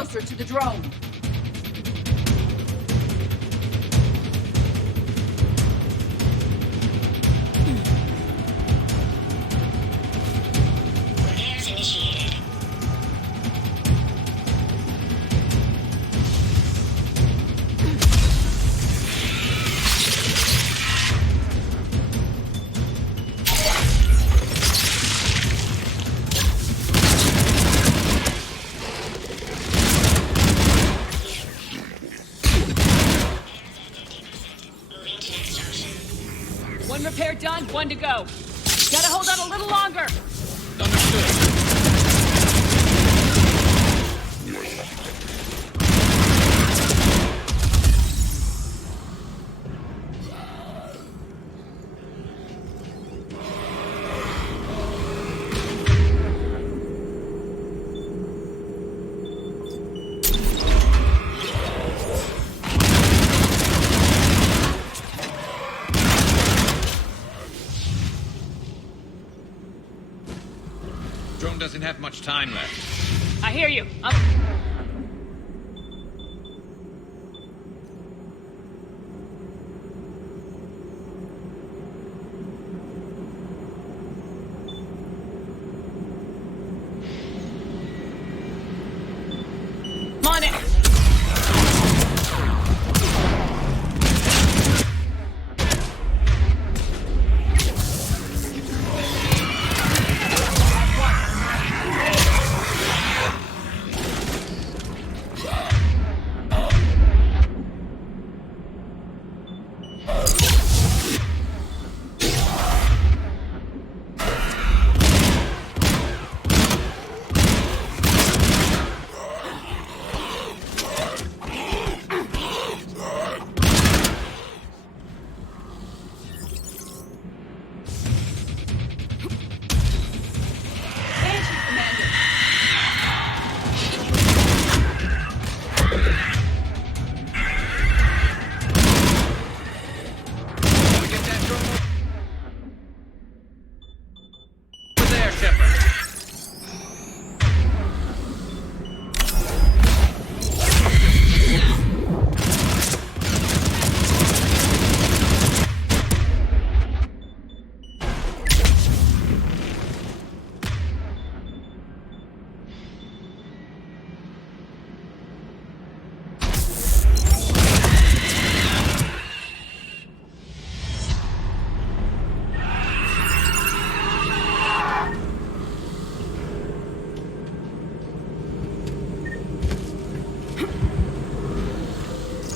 closer to the drone. Repairs initiated. Moving to next junction. One repair done, one to go. Gotta hold on a little longer. Understood. Drone doesn't have much time left. I hear you. I'm on it. Get that drone over there, Shepard.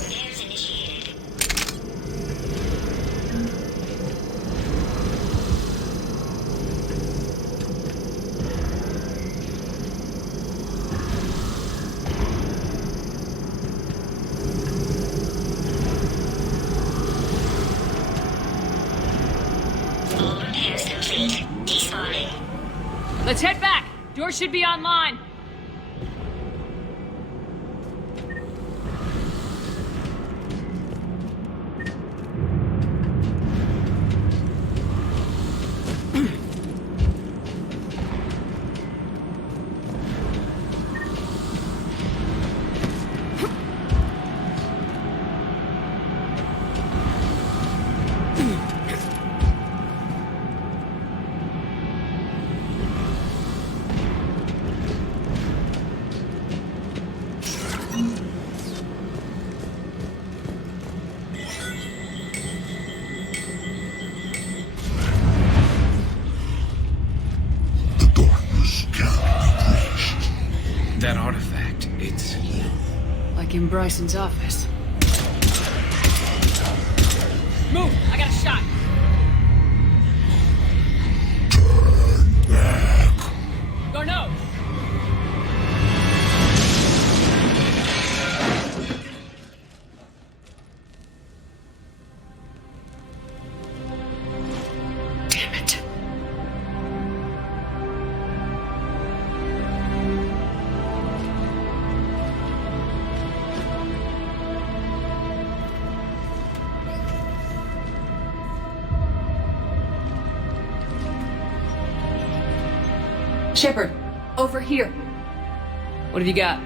Repairs initiated. All repairs complete. Despawning. Let's head back. Door should be online. That artifact, it's... Like in Bryson's office. Move! I got a shot. Garneau! Damn it. Shepard, over here. What have you got?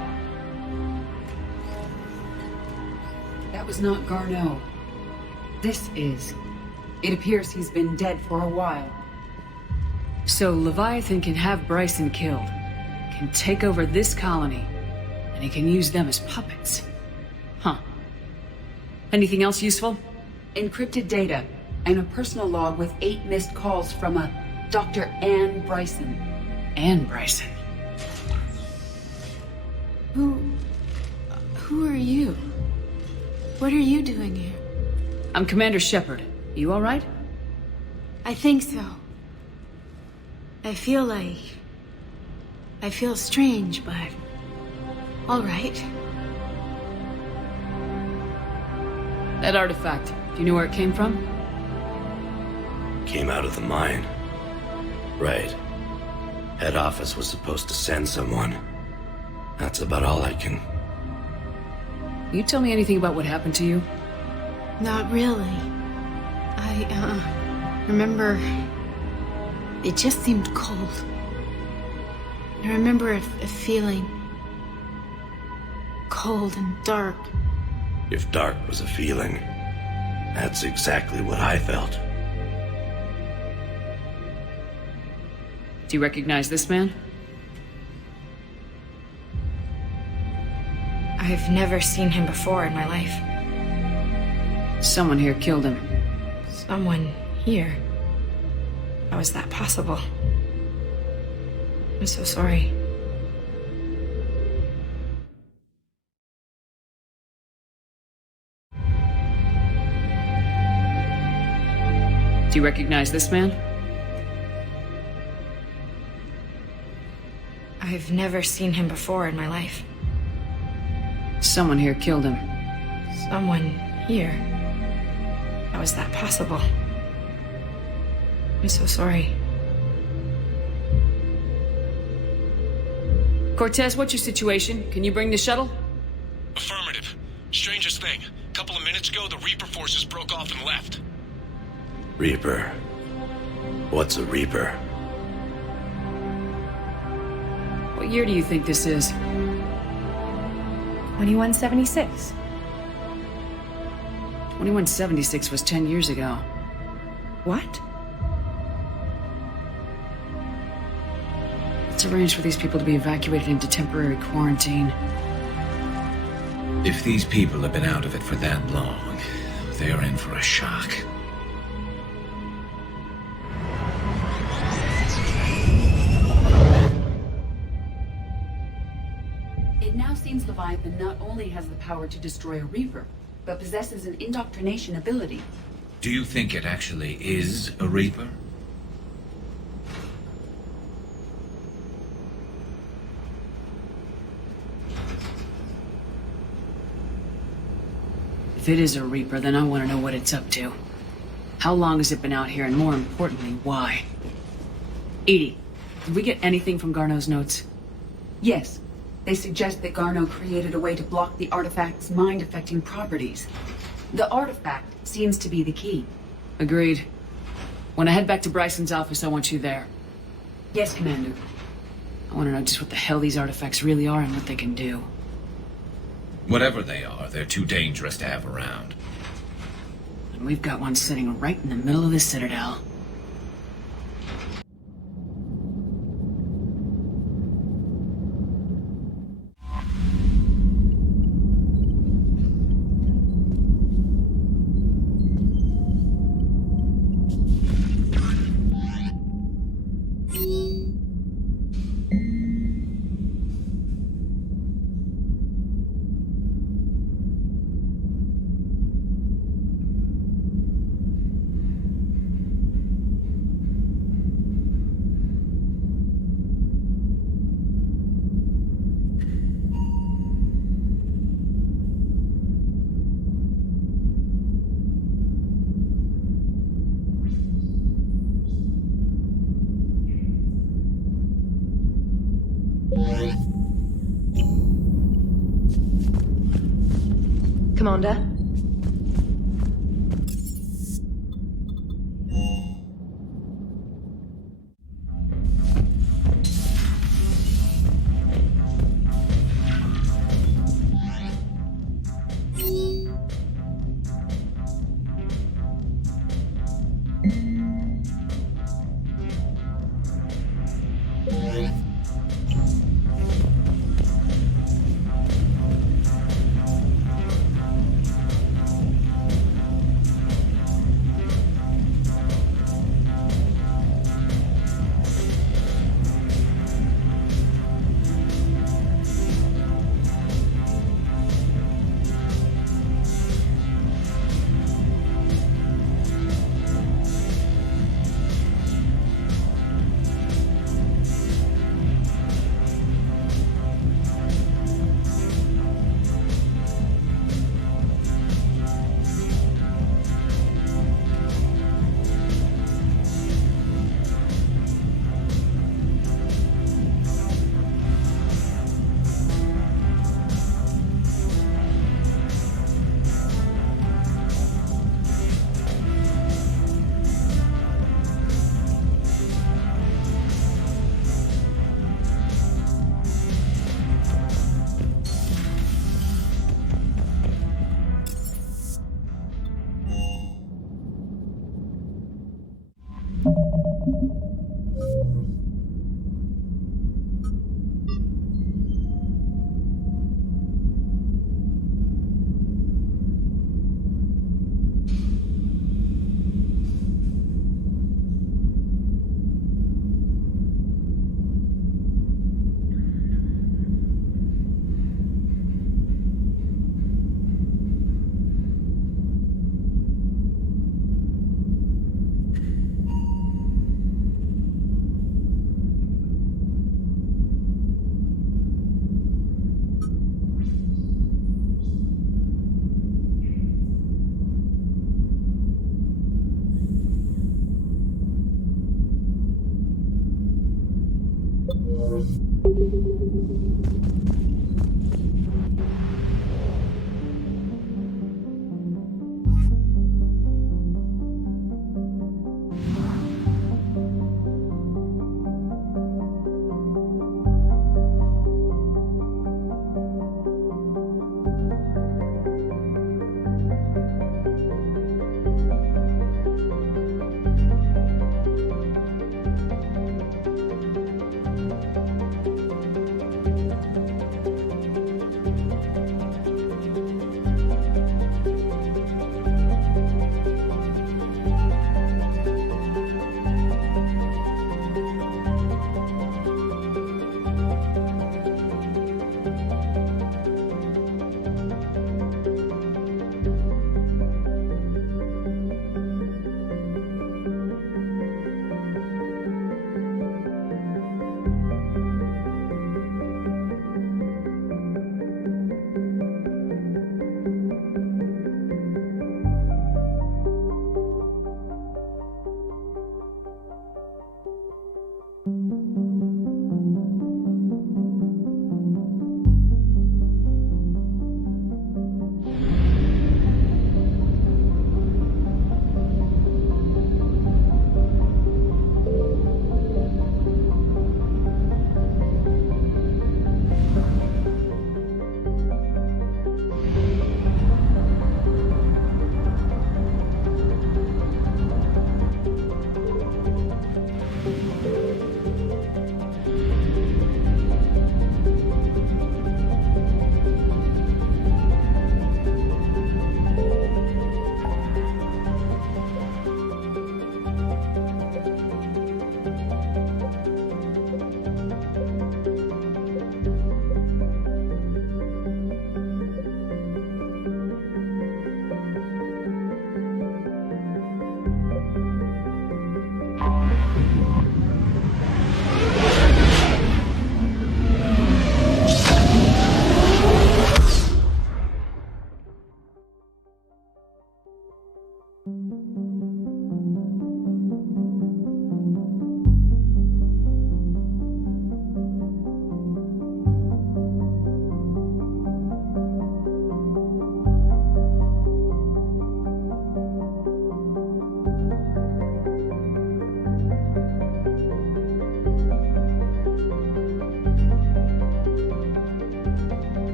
was not Garneau. This is. It appears he's been dead for a while. So Leviathan can have Bryson killed, can take over this colony, and he can use them as puppets. Huh. Anything else useful? Encrypted data, and a personal log with 8 missed calls from a Dr. Anne Bryson. Anne Bryson. Who are you? What are you doing here? I'm Commander Shepard. You all right? I think so. I feel strange, but all right. That artifact, do you know where it came from? Came out of the mine. Right. Head office was supposed to send someone. That's about all I can... Will you tell me anything about what happened to you? Not really. I remember it just seemed cold. I remember a feeling cold and dark. If dark was a feeling, that's exactly what I felt. Do you recognize this man? I've never seen him before in my life. Someone here killed him. Someone here? How is that possible? I'm so sorry. Do you recognize this man? I've never seen him before in my life. Someone here killed him. Someone here? How is that possible? I'm so sorry. Cortez, what's your situation? Can you bring the shuttle? Affirmative. Strangest thing. A couple of minutes ago, the Reaper forces broke off and left. Reaper. What's a Reaper? What year do you think this is? 2176. 2176 was 10 years ago. What? Let's arrange for these people to be evacuated into temporary quarantine. If these people have been out of it for that long, they are in for a shock. It now seems Leviathan not only has the power to destroy a Reaper, but possesses an indoctrination ability. Do you think it actually is a Reaper? If it is a Reaper, then I want to know what it's up to. How long has it been out here, and more importantly, why? Edie, did we get anything from Garneau's notes? Yes, they suggest that Garneau created a way to block the artifact's mind-affecting properties. The artifact seems to be the key. Agreed. When I head back to Bryson's office, I want you there. Yes, Commander. I want to know just what the hell these artifacts really are and what they can do. Whatever they are, they're too dangerous to have around. And we've got one sitting right in the middle of the Citadel. Commander?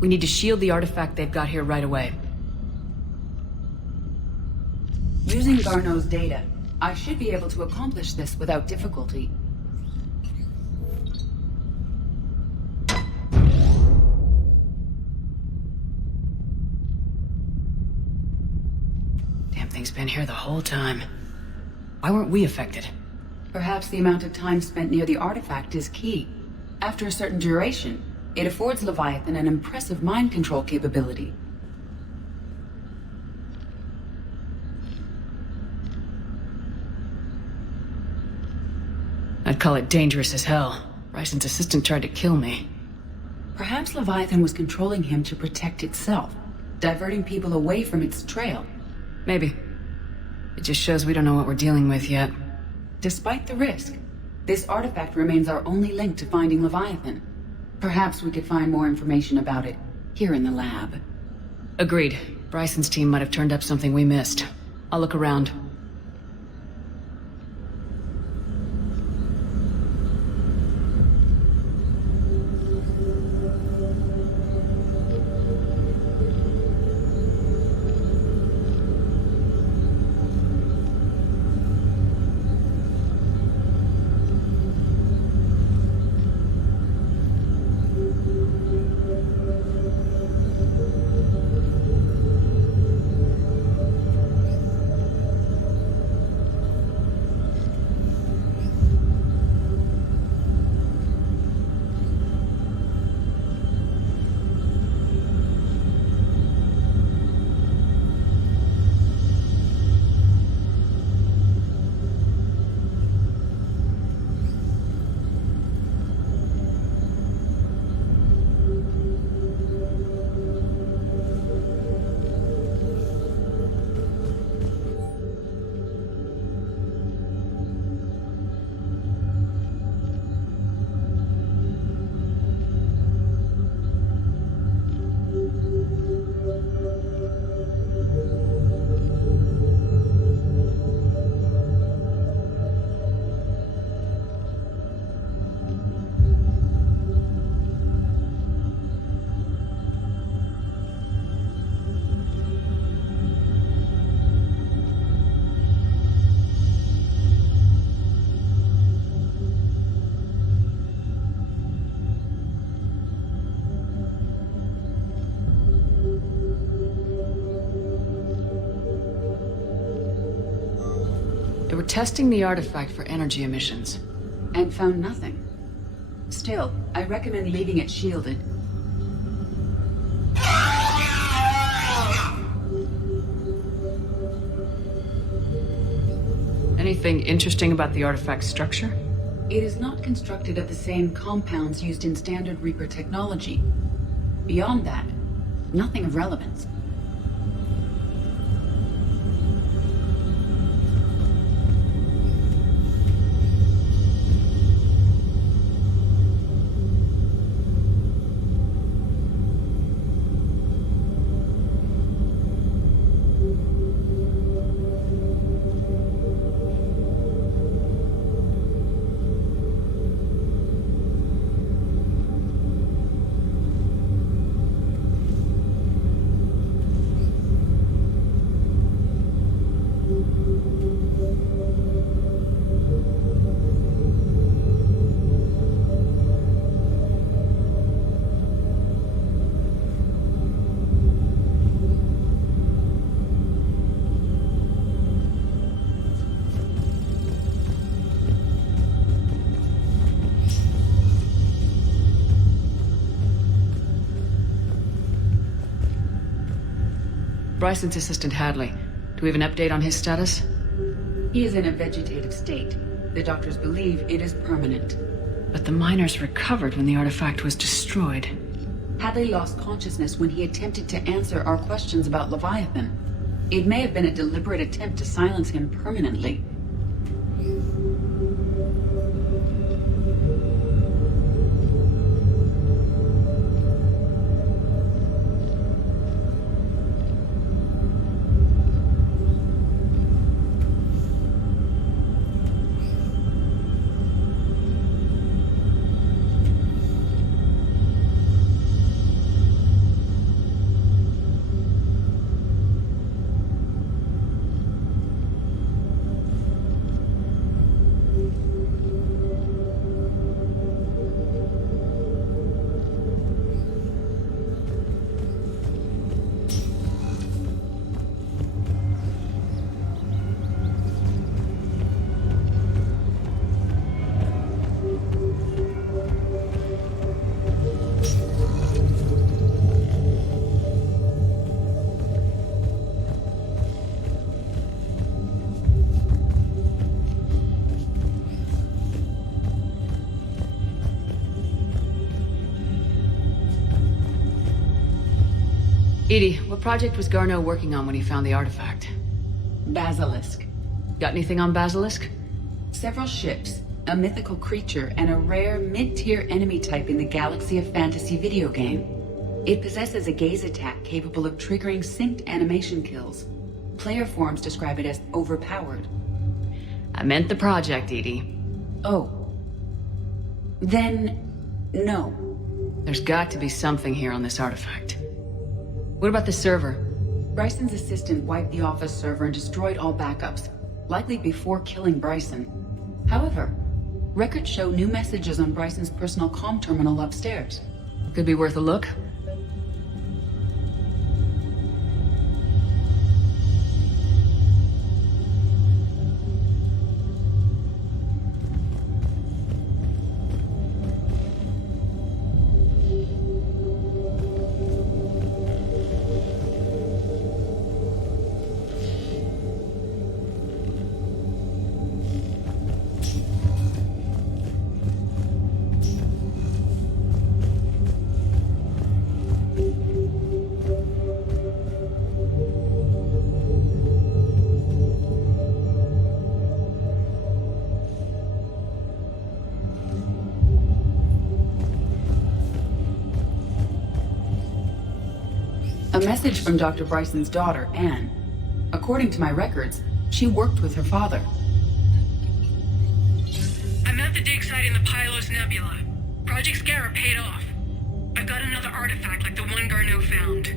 We need to shield the artifact they've got here right away. Using Garneau's data, I should be able to accomplish this without difficulty. Damn thing's been here the whole time. Why weren't we affected? Perhaps the amount of time spent near the artifact is key. After a certain duration, it affords Leviathan an impressive mind control capability. I'd call it dangerous as hell. Bryson's assistant tried to kill me. Perhaps Leviathan was controlling him to protect itself, diverting people away from its trail. Maybe. It just shows we don't know what we're dealing with yet. Despite the risk, this artifact remains our only link to finding Leviathan. Perhaps we could find more information about it here in the lab. Agreed. Bryson's team might have turned up something we missed. I'll look around. They were testing the artifact for energy emissions. And found nothing. Still, I recommend leaving it shielded. Anything interesting about the artifact's structure? It is not constructed of the same compounds used in standard Reaper technology. Beyond that, nothing of relevance. Bryson's assistant Hadley. Do we have an update on his status? He is in a vegetative state. The doctors believe it is permanent. But the miners recovered when the artifact was destroyed. Hadley lost consciousness when he attempted to answer our questions about Leviathan. It may have been a deliberate attempt to silence him permanently. Edie, what project was Garneau working on when he found the artifact? Basilisk. Got anything on Basilisk? Several ships, a mythical creature, and a rare mid-tier enemy type in the Galaxy of Fantasy video game. It possesses a gaze attack capable of triggering synced animation kills. Player forums describe it as overpowered. I meant the project, Edie. Oh. Then, no. There's got to be something here on this artifact. What about the server? Bryson's assistant wiped the office server and destroyed all backups, likely before killing Bryson. However, records show new messages on Bryson's personal comm terminal upstairs. Could be worth a look. A message from Dr. Bryson's daughter, Anne. According to my records, she worked with her father. I'm at the dig site in the Pylos Nebula. Project Scarab paid off. I've got another artifact like the one Garneau found.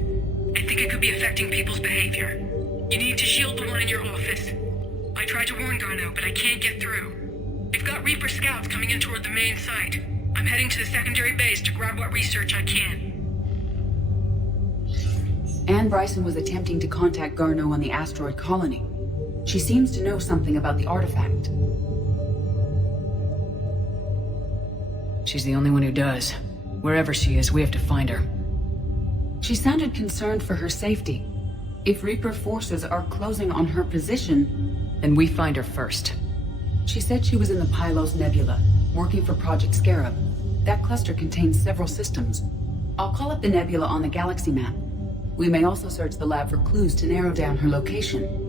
I think it could be affecting people's behavior. You need to shield the one in your office. I tried to warn Garneau, but I can't get through. They've got Reaper scouts coming in toward the main site. I'm heading to the secondary base to grab what research I can. Anne Bryson was attempting to contact Garneau on the asteroid colony. She seems to know something about the artifact. She's the only one who does. Wherever she is, we have to find her. She sounded concerned for her safety. If Reaper forces are closing on her position... Then we find her first. She said she was in the Pylos Nebula, working for Project Scarab. That cluster contains several systems. I'll call up the nebula on the galaxy map. We may also search the lab for clues to narrow down her location.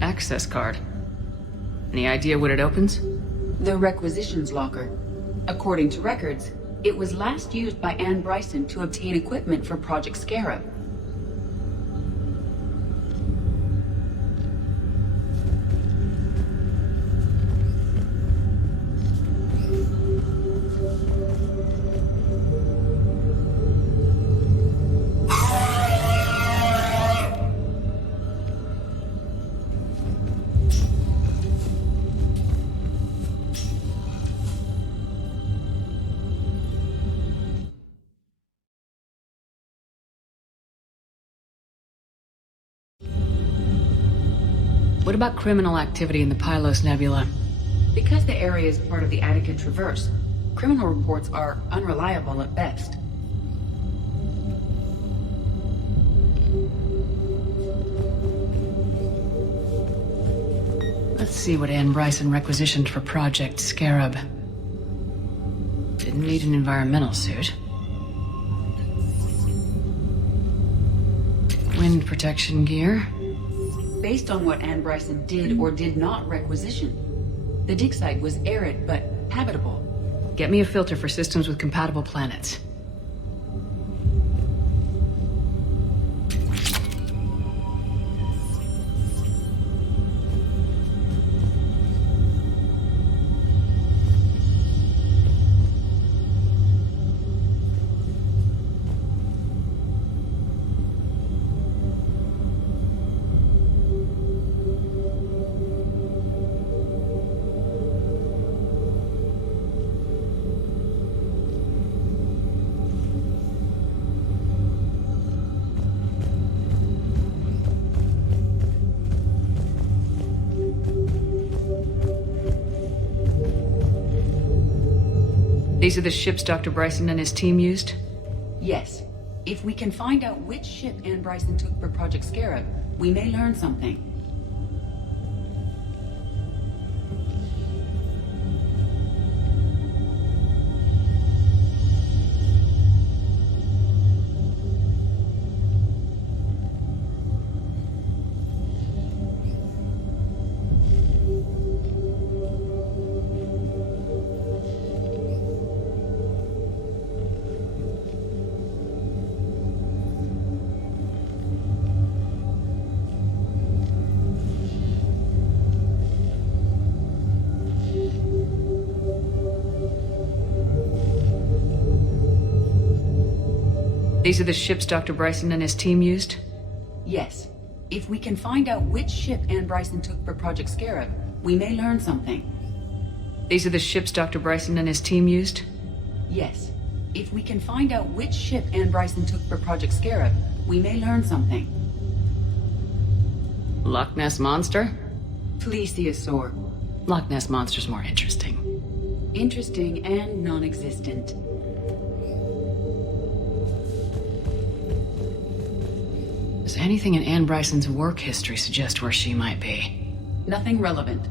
Access card. Any idea what it opens? The requisitions locker. According to records, it was last used by Anne Bryson to obtain equipment for Project Scarab. What about criminal activity in the Pylos Nebula? Because the area is part of the Attica Traverse, criminal reports are unreliable at best. Let's see what Anne Bryson requisitioned for Project Scarab. Didn't need an environmental suit. Wind protection gear. Based on what Anne Bryson did or did not requisition, the dig site was arid but habitable. Get me a filter for systems with compatible planets. These are the ships Dr. Bryson and his team used? Yes. If we can find out which ship Anne Bryson took for Project Scarab, we may learn something. These are the ships Dr. Bryson and his team used? Yes. If we can find out which ship Anne Bryson took for Project Scarab, we may learn something. These are the ships Dr. Bryson and his team used? Yes. If we can find out which ship Anne Bryson took for Project Scarab, we may learn something. Loch Ness Monster? Plesiosaur. Loch Ness Monster's more interesting. Interesting and non-existent. Does anything in Anne Bryson's work history suggest where she might be? Nothing relevant.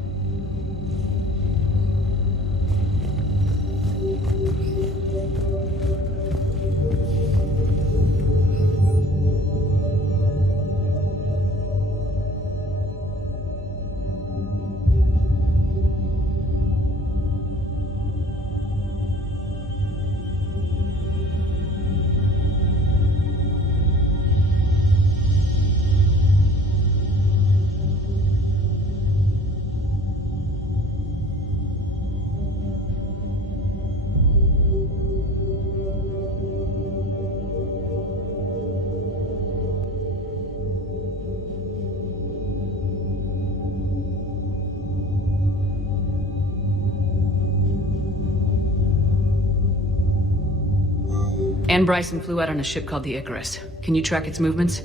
Anne Bryson flew out on a ship called the Icarus. Can you track its movements?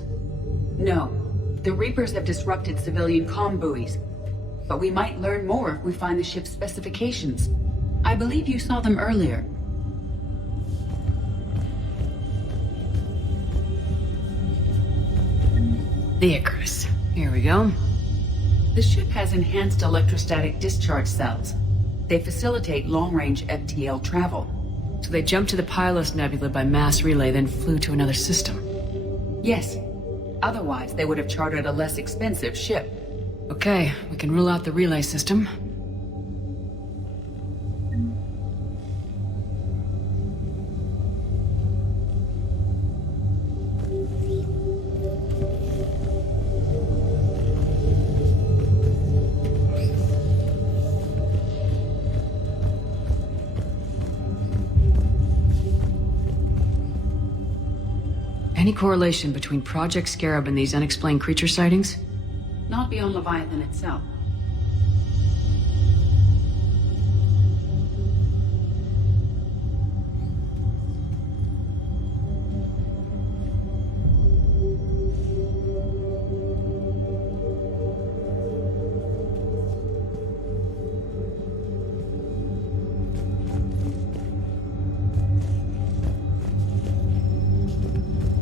No. The Reapers have disrupted civilian comm buoys. But we might learn more if we find the ship's specifications. I believe you saw them earlier. The Icarus. Here we go. The ship has enhanced electrostatic discharge cells. They facilitate long-range FTL travel. So they jumped to the Pylos Nebula by mass relay, then flew to another system. Yes. Otherwise, they would have chartered a less expensive ship. Okay, we can rule out the relay system. Any correlation between Project Scarab and these unexplained creature sightings? Not beyond Leviathan itself.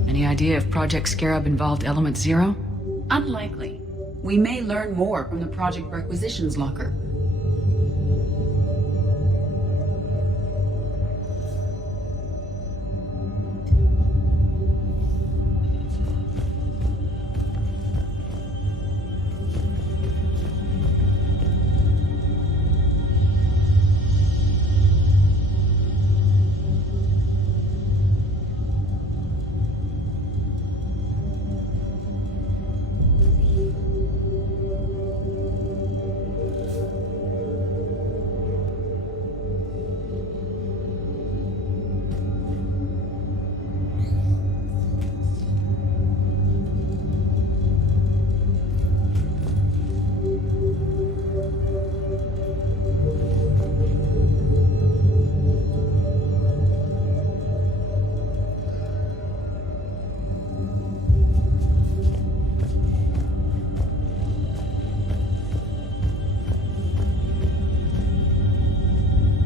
Any idea if Project Scarab involved Element Zero? Unlikely. We may learn more from the project requisitions locker.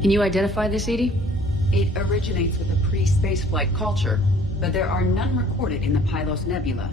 Can you identify this, Edie? It originates with a pre-spaceflight culture, but there are none recorded in the Pylos Nebula.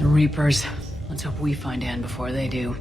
Reapers. Let's hope we find Anne before they do.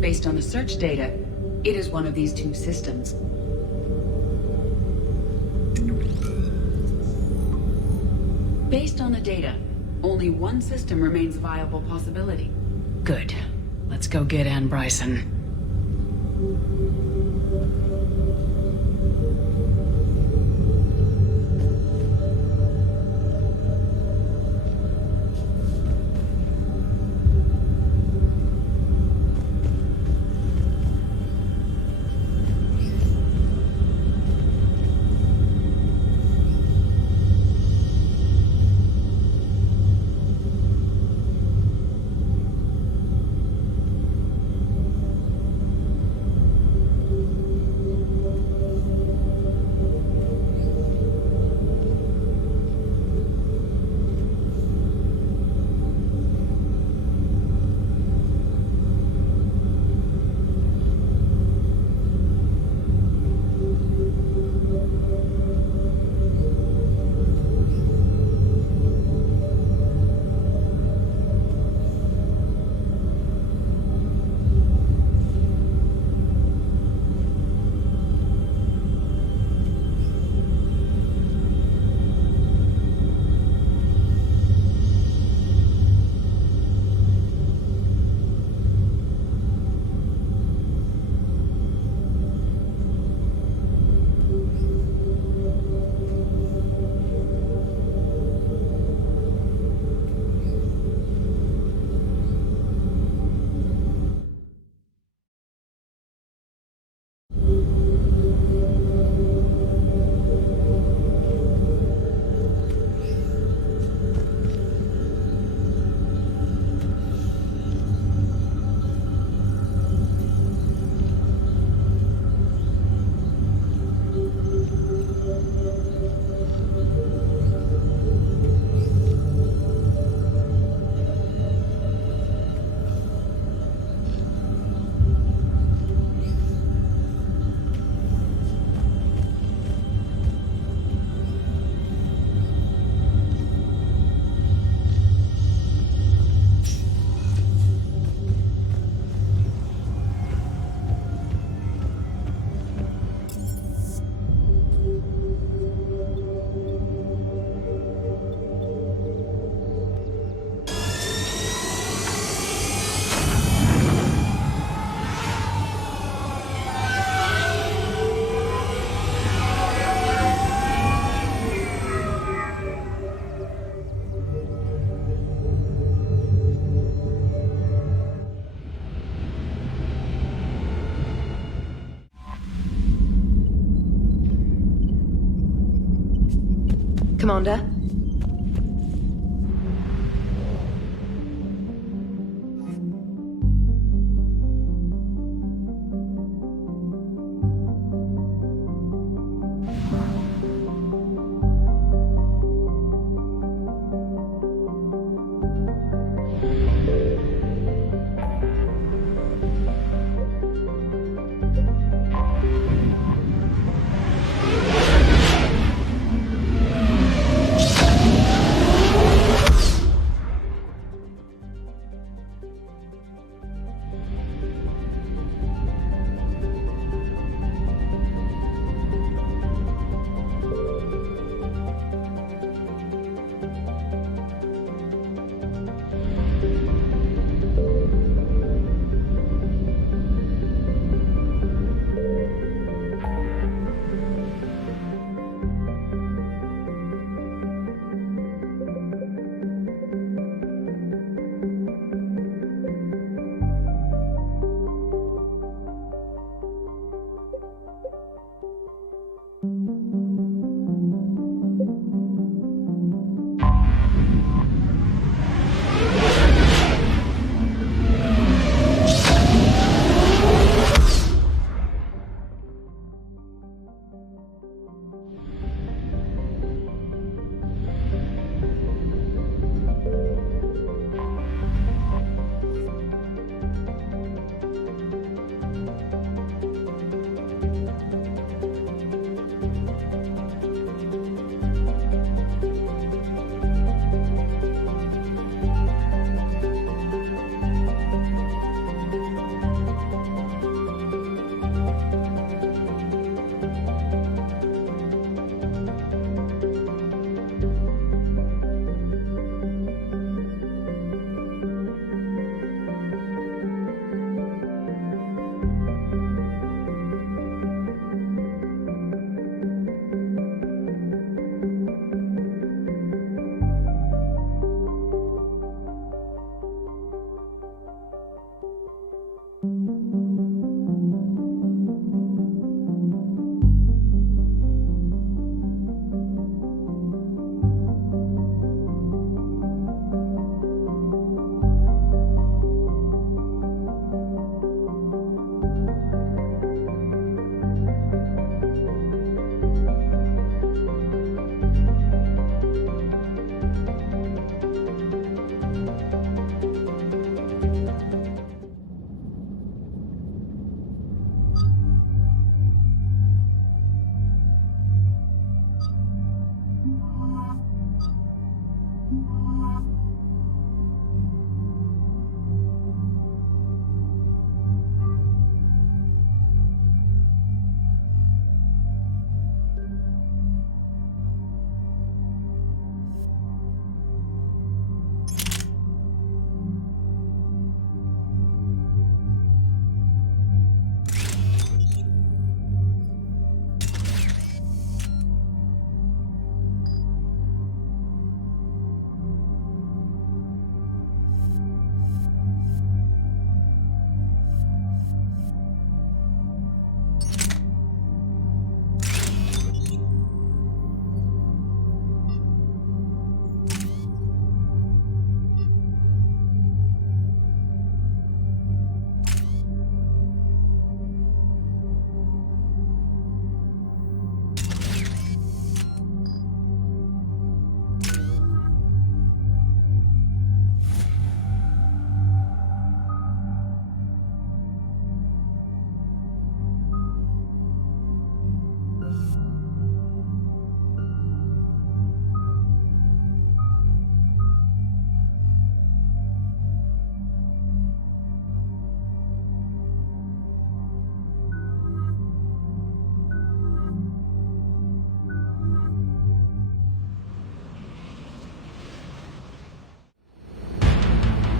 Based on the search data, it is one of these two systems. Based on the data, only one system remains a viable possibility. Good. Let's go get Anne Bryson. Commander?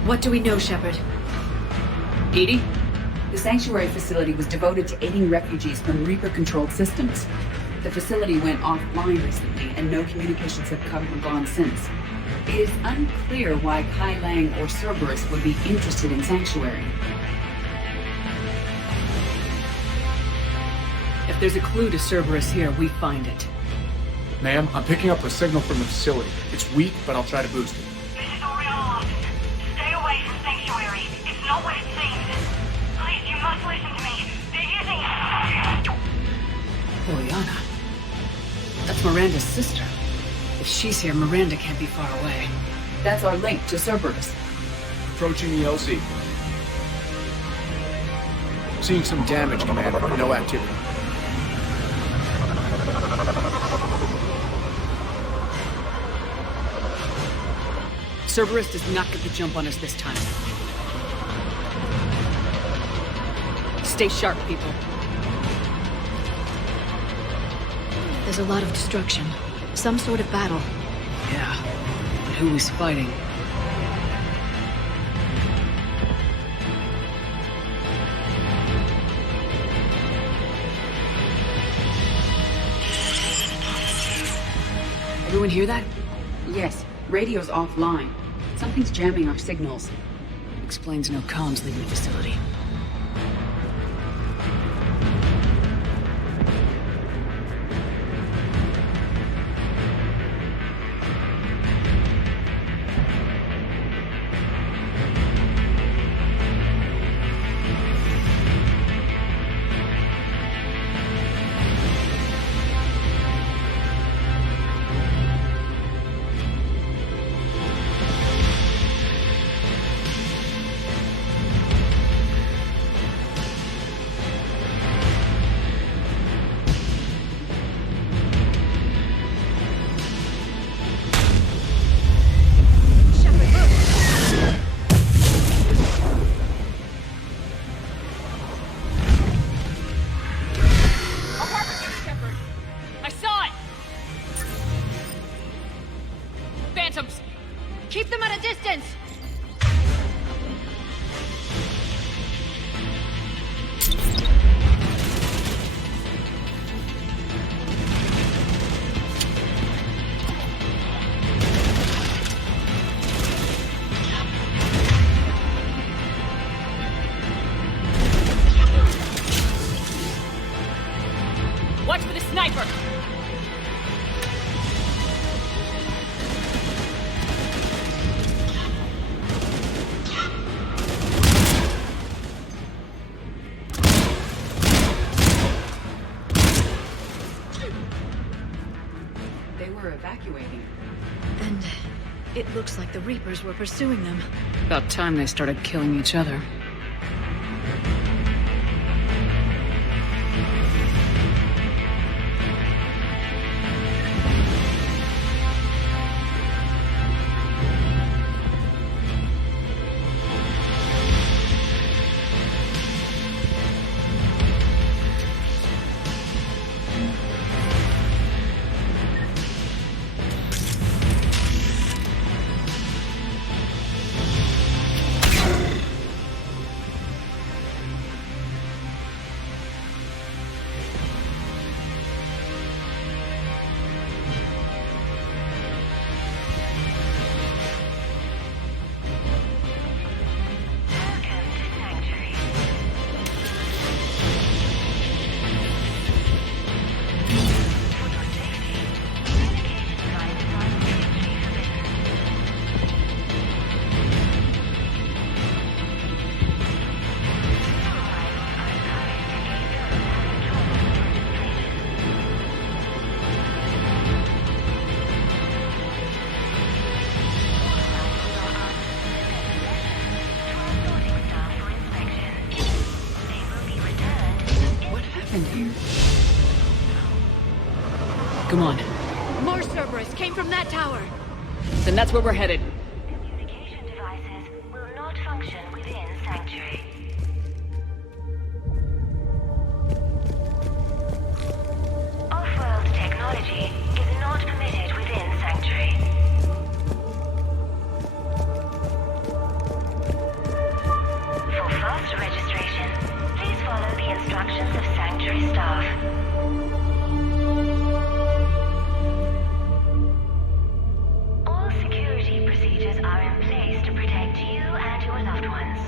What do we know, Shepard? EDI? The Sanctuary facility was devoted to aiding refugees from Reaper-controlled systems. The facility went offline recently, and no communications have come or gone since. It is unclear why Kai Lang or Cerberus would be interested in Sanctuary. If there's a clue to Cerberus here, we find it. Ma'am, I'm picking up a signal from the facility. It's weak, but I'll try to boost it. This is Oriana officer. Stay away from Sanctuary. It's not what it seems. Please, you must listen to me. They're using... Oriana. That's Miranda's sister. If she's here, Miranda can't be far away. That's our link to Cerberus. Approaching the LZ. Seeing some damage, Commander, but no activity. Cerberus does not get the jump on us this time. Stay sharp, people. There's a lot of destruction. Some sort of battle. Yeah, but who is fighting? Everyone hear that? Yes, radio's offline. Something's jamming our signals. Explains no comms leaving the facility. Keep them at a distance! Watch for the sniper! They were evacuating. And it looks like the Reapers were pursuing them. About time they started killing each other. Come on. More Cerberus came from that tower. Then that's where we're headed. Communication devices will not function within Sanctuary. Off-world technology is not permitted within Sanctuary. For faster registration, please follow the instructions of Sanctuary staff. All security procedures are in place to protect you and your loved ones.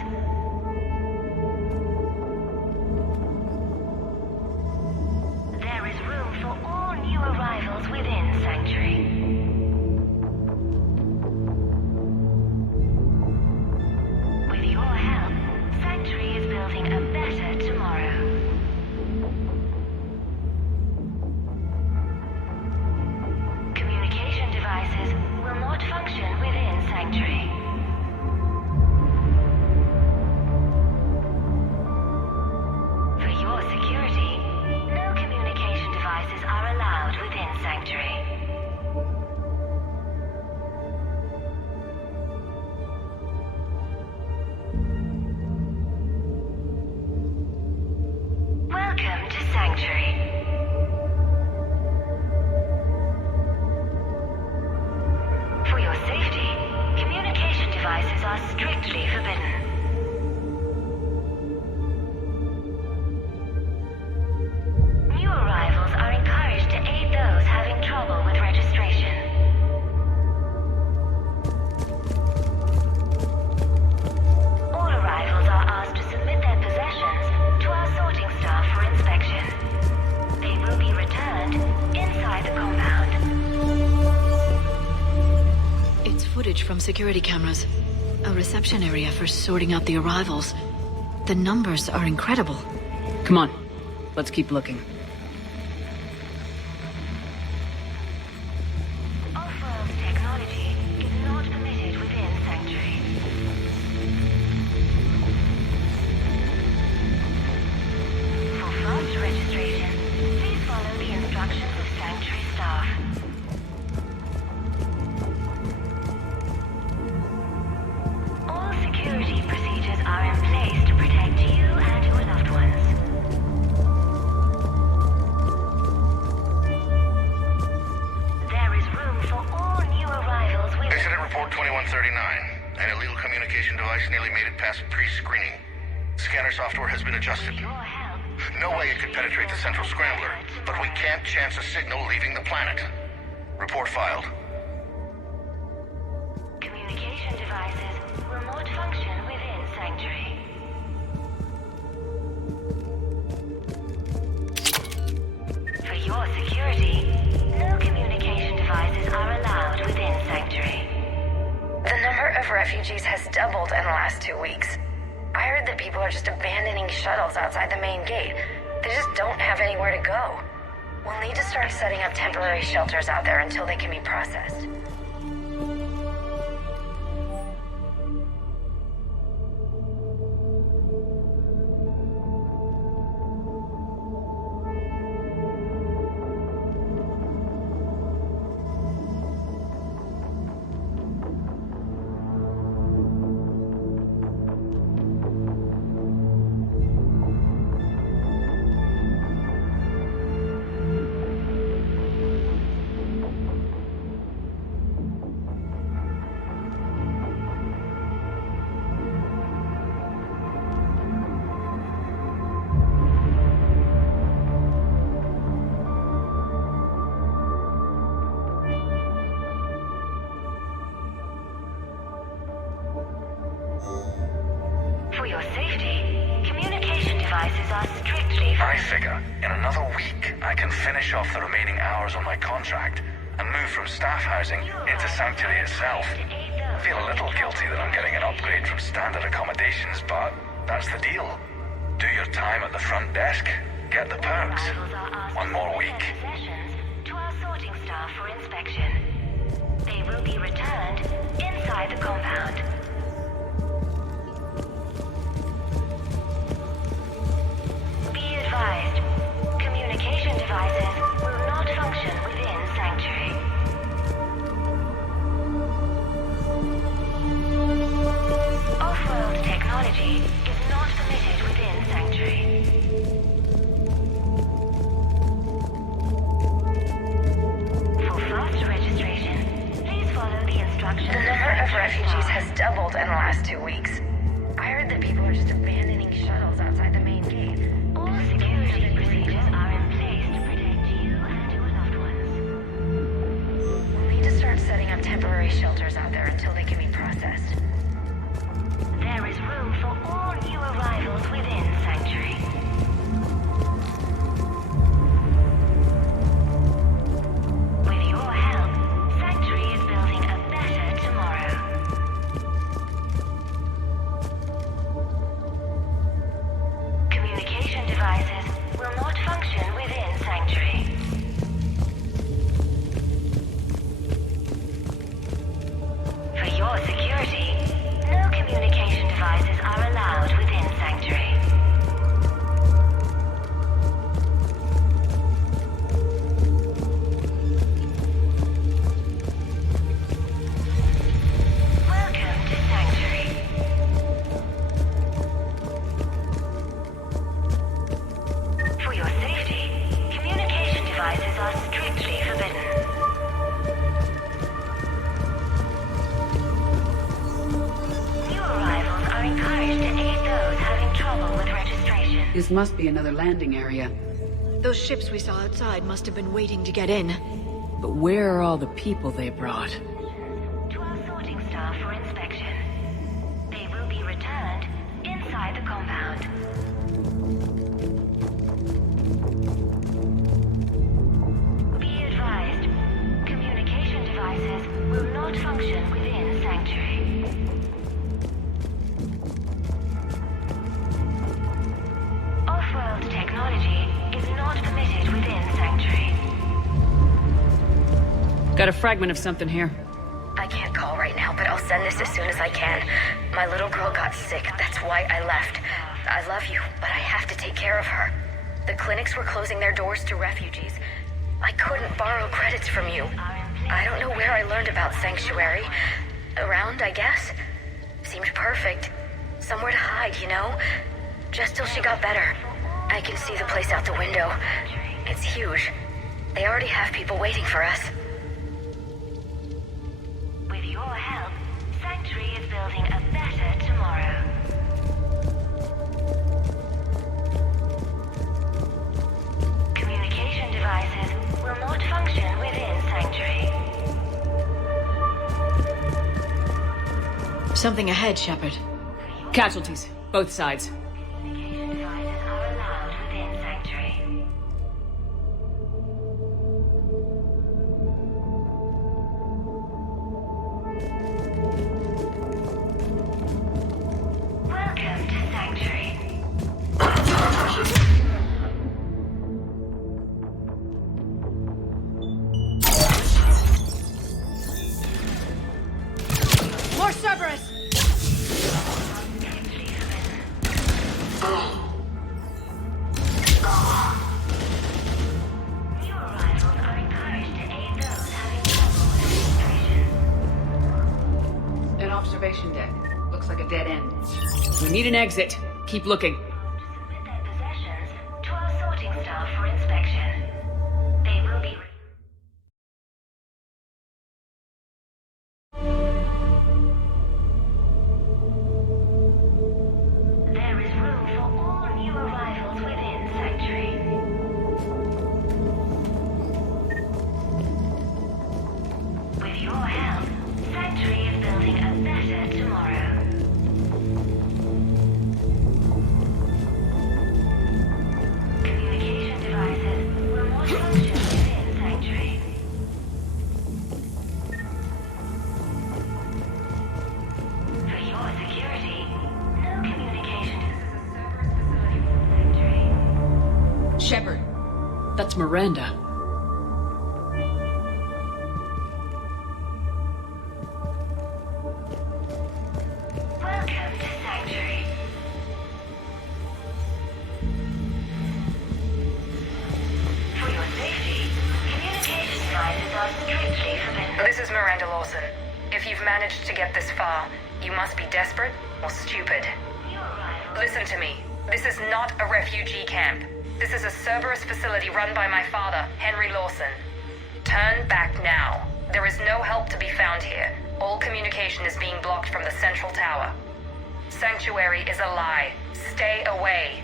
There is room for all new arrivals within Sanctuary. Welcome to Sanctuary. For your safety, communication devices are strictly forbidden. New arrivals are encouraged to aid those having trouble with registration. All arrivals are asked to submit their possessions to our sorting staff for inspection. They will be returned inside the compound. It's footage from security cameras. A reception area for sorting out the arrivals. The numbers are incredible. Come on, let's keep looking. Off-world technology is not permitted within Sanctuary. For fast registration, please follow the instructions of Sanctuary staff. All security procedures are in place to protect you and your loved ones. There is room for all new arrivals with... Incident report 2139. An illegal communication device nearly made it past pre-screening. Scanner software has been adjusted. No way it could penetrate the central scrambler, but we can't chance a signal leaving the planet. Report filed. Communication devices will not function within Sanctuary. For your security, no communication devices are allowed within Sanctuary. The number of refugees has doubled in the last 2 weeks. I heard that people are just abandoning shuttles outside the main gate. They just don't have anywhere to go. We'll need to start setting up temporary shelters out there until they can be processed. For your safety, communication devices are strictly I figure in another week I can finish off the remaining hours on my contract and move from staff housing into Sanctuary itself. I feel a little guilty that I'm getting an upgrade from standard accommodations, but that's the deal. Do your time at the front desk, get the perks. One more week. possessions to our sorting staff for inspection. They will be returned inside the compound. Be advised, communication devices will not function within Sanctuary. Off-world technology is not permitted within Sanctuary. For fast registration, please follow the instructions. The number of refugees has doubled in the last 2 weeks. I heard that people are just abandoning shuttles outside the main gate. All security procedures are in place to protect you and your loved ones. We'll need to start setting up temporary shelters out there until they can be processed. There is room for all new arrivals within Sanctuary. With your help, Sanctuary is building a better tomorrow. Communication devices will not function within Sanctuary. This must be another landing area. Those ships we saw outside must have been waiting to get in. But where are all the people they brought? To our sorting staff for inspection. They will be returned inside the compound. Be advised, communication devices will not function within Sanctuary. Off-world technology is not permitted within Sanctuary. Got a fragment of something here. I can't call right now, but I'll send this as soon as I can. My little girl got sick, that's why I left. I love you, but I have to take care of her. The clinics were closing their doors to refugees. I couldn't borrow credits from you. I don't know where I learned about Sanctuary. Around, I guess. Seemed perfect. Somewhere to hide, you know? Just till she got better. I can see the place out the window. It's huge. They already have people waiting for us. With your help, Sanctuary is building a better tomorrow. Communication devices will not function within Sanctuary. Something ahead, Shepard. Casualties, both sides. Communication devices are allowed within Sanctuary. Welcome to Sanctuary. More Cerberus! New arrivals are encouraged to aid those having trouble with registration. An observation deck. Looks like a dead end. We need an exit. Keep looking. Submit their possessions to our sorting staff for inspection. They will be... There is room for all new arrivals within Sanctuary. With your help, Sanctuary is building a better tomorrow. Communication devices will not function within Sanctuary. For your security, no communication. Sanctuary. Shepard. That's Miranda. Welcome to Sanctuary. For your safety, communication devices are strictly forbidden. This is Miranda Lawson. If you've managed to get this far, you must be desperate or stupid. New arrivals. Listen to me. This is not a refugee camp. This is a Cerberus facility run by my father, Henry Lawson. Turn back now. There is no help to be found here. All communication is being blocked from the central tower. Sanctuary is a lie. Stay away.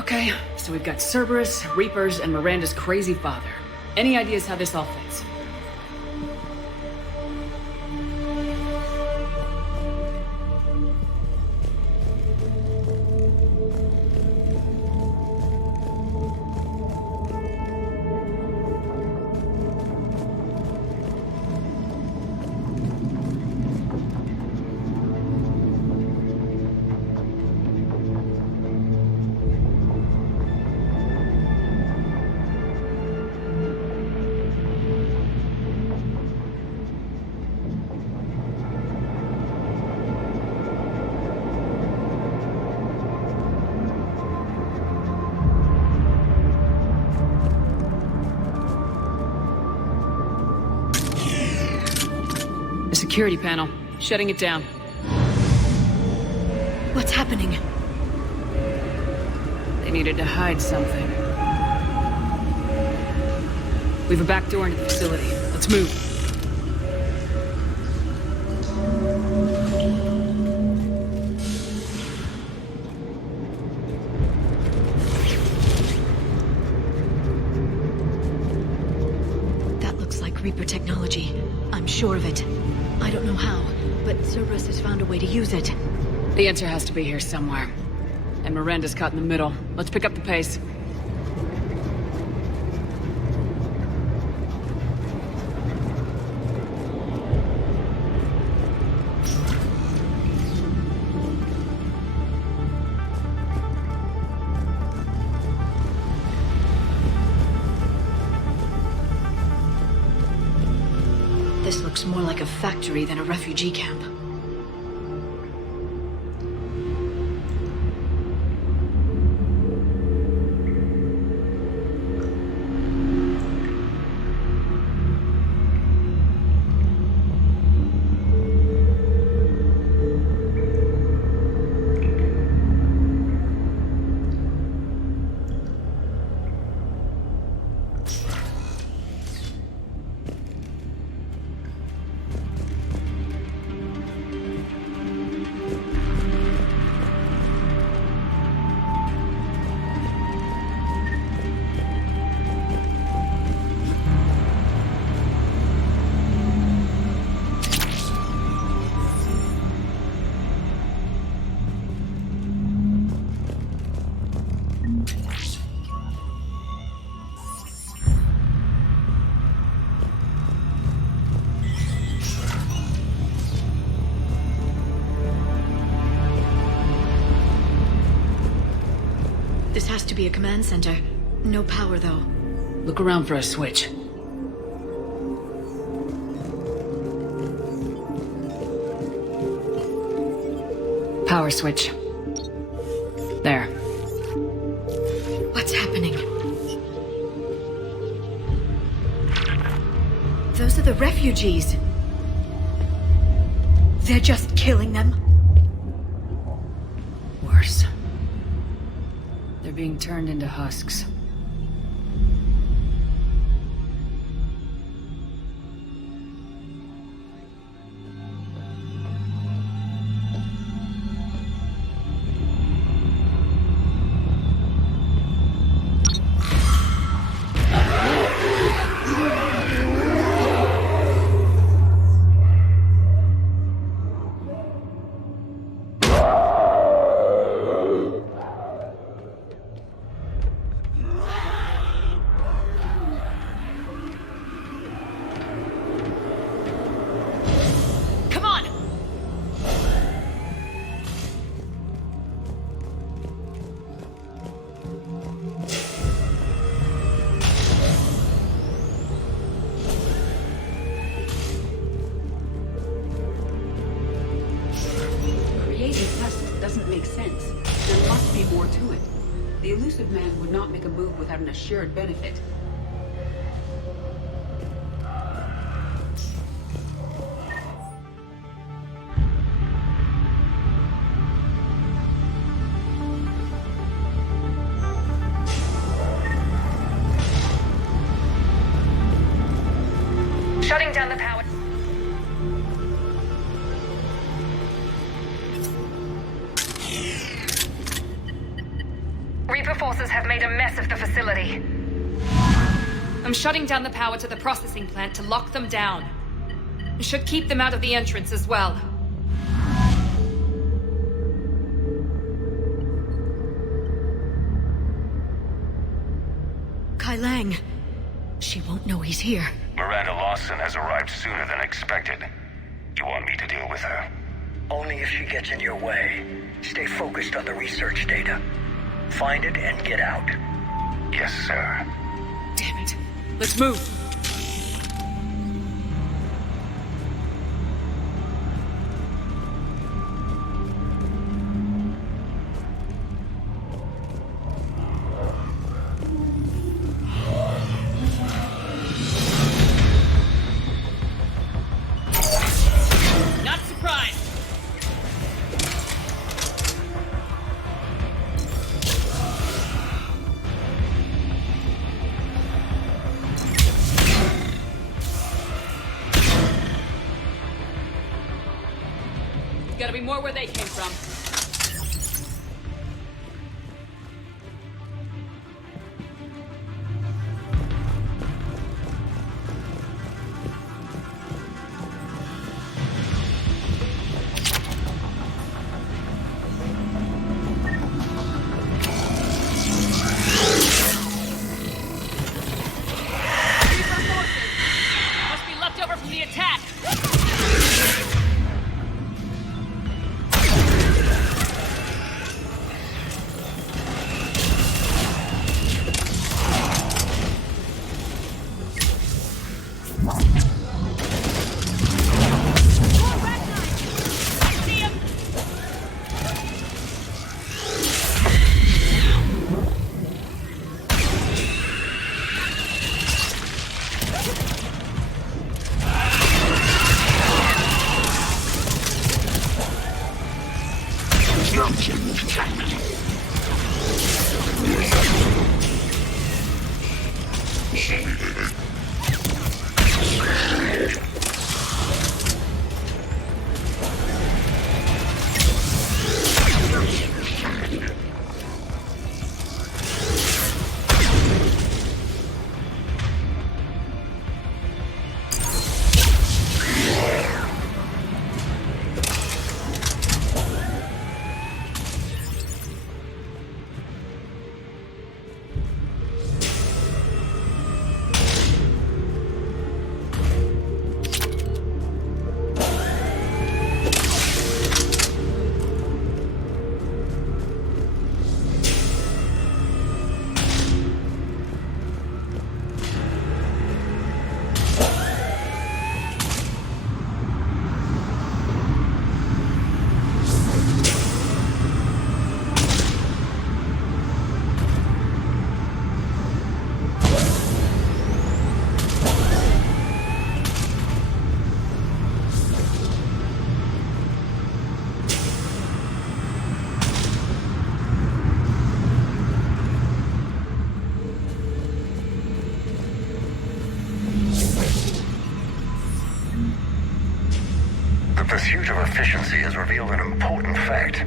Okay, so we've got Cerberus, Reapers, and Miranda's crazy father. Any ideas how this all fits? The security panel. Shutting it down. What's happening? They needed to hide something. We've a back door into the facility. Let's move. Reaper technology. I'm sure of it. I don't know how, but Cerberus has found a way to use it. The answer has to be here somewhere. And Miranda's caught in the middle. Let's pick up the pace. This looks more like a factory than a refugee camp. This has to be a command center. No power, though. Look around for a switch. Power switch. There. What's happening? Those are the refugees. They're just killing them. Worse. They're being turned into husks. Doesn't make sense. There must be more to it. The Illusive Man would not make a move without an assured benefit. Shutting down the power. Reaper forces have made a mess of the facility. I'm shutting down the power to the processing plant to lock them down. It should keep them out of the entrance as well. Kai Lang. She won't know he's here. Miranda Lawson has arrived sooner than expected. You want me to deal with her? Only if she gets in your way. Stay focused on the research data. Find it and get out. Yes, sir. Damn it. Let's move. Not surprised. Gotta be more where they came from. The pursuit of efficiency has revealed an important fact.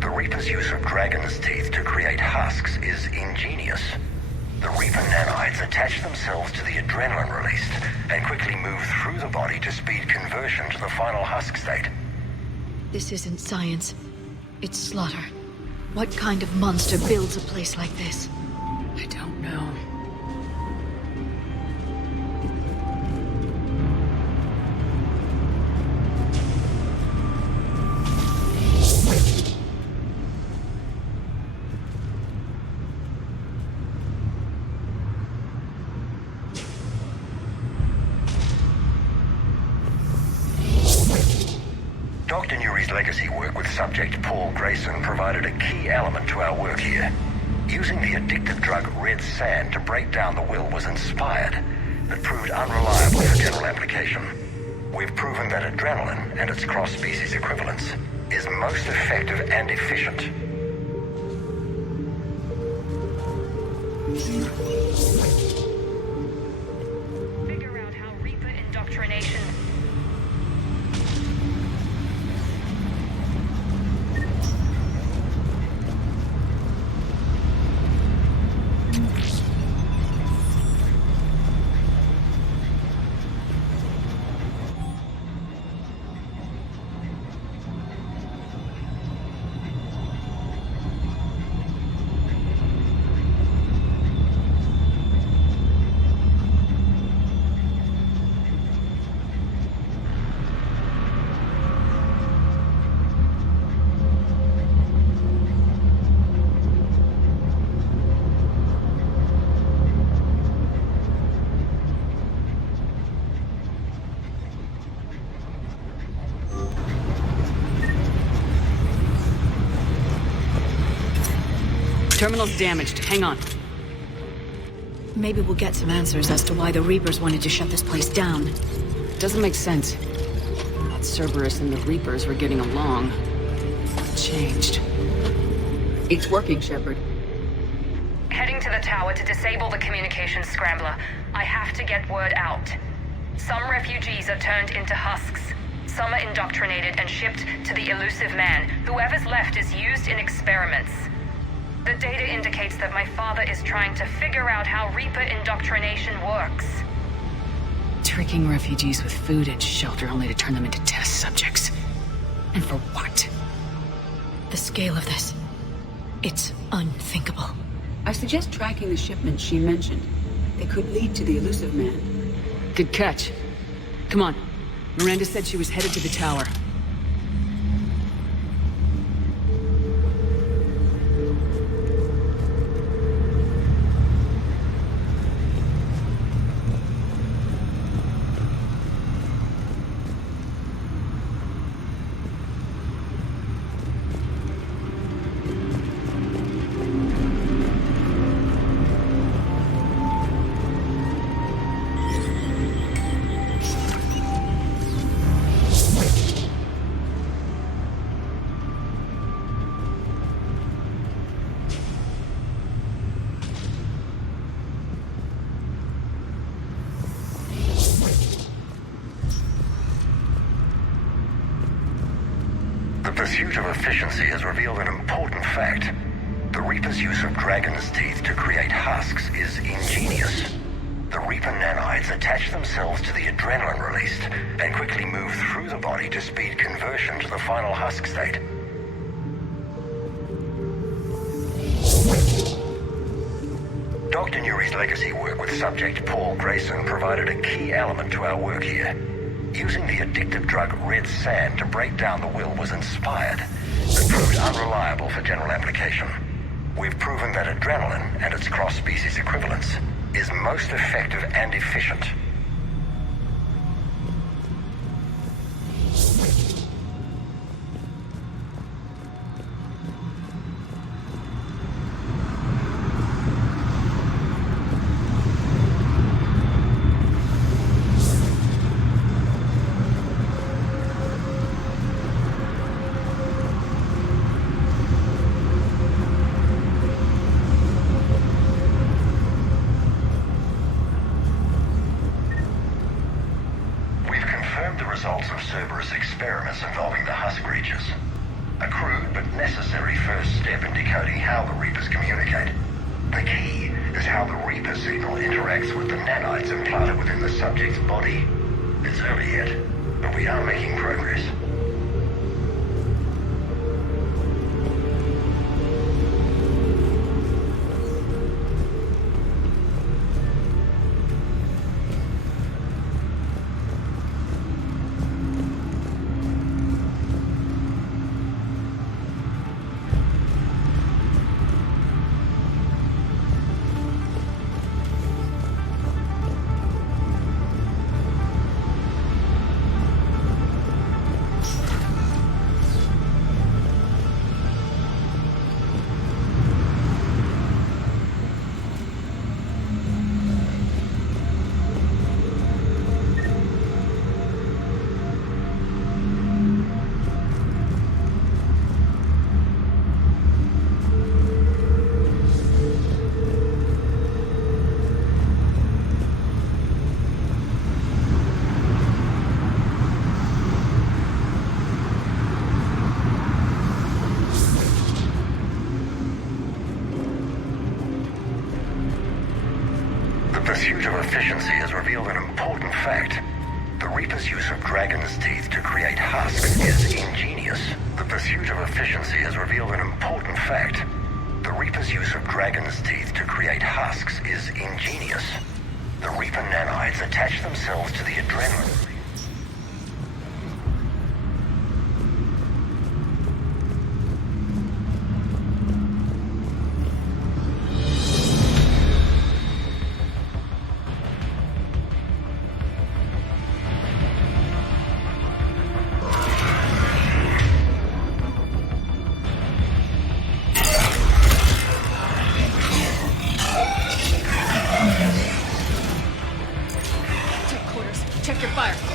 The Reaper's use of dragon's teeth to create husks is ingenious. The Reaper nanites attach themselves to the adrenaline released and quickly move through the body to speed conversion to the final husk state. This isn't science. It's slaughter. What kind of monster builds a place like this? I don't know. Dr. Nuri's legacy work with subject Paul Grayson provided a key element to our work here. Using the addictive drug Red Sand to break down the will was inspired, but proved unreliable for general application. We've proven that adrenaline and its cross-species equivalence is most effective and efficient. Figure out how Reaper indoctrination... Terminal's damaged. Hang on. Maybe we'll get some answers as to why the Reapers wanted to shut this place down. Doesn't make sense. Thought Cerberus and the Reapers were getting along. What changed? It's working, Shepard. Heading to the tower to disable the communications scrambler. I have to get word out. Some refugees are turned into husks. Some are indoctrinated and shipped to the Elusive Man. Whoever's left is used in experiments. The data indicates that my father is trying to figure out how Reaper indoctrination works. Tricking refugees with food and shelter only to turn them into test subjects. And for what? The scale of this. It's unthinkable. I suggest tracking the shipments she mentioned. They could lead to the Elusive Man. Good catch. Come on. Miranda said she was headed to the tower. efficiency has revealed an important fact. The Reaper's use of dragon's teeth to create husks is ingenious. The Reaper nanites attach themselves to the adrenaline released and quickly move through the body to speed conversion to the final husk state. Dr. Nuri's legacy work with subject Paul Grayson provided a key element to our work here. Using the addictive drug red sand to break down the will was inspired, but proved unreliable for general application. We've proven that adrenaline and its cross-species equivalents is most effective and efficient. Results of Cerberus experiments involving the husk creatures. A crude but necessary first step in decoding how the Reapers communicate. The key is how the Reaper signal interacts with the nanites implanted within the subject's body. It's early yet, but we are making progress. The pursuit of efficiency has revealed an important fact. The Reaper's use of dragon's teeth to create husks is ingenious. The pursuit of efficiency has revealed an important fact. The Reaper's use of dragon's teeth to create husks is ingenious. The Reaper nanites attach themselves to the adrenaline. Check your fire.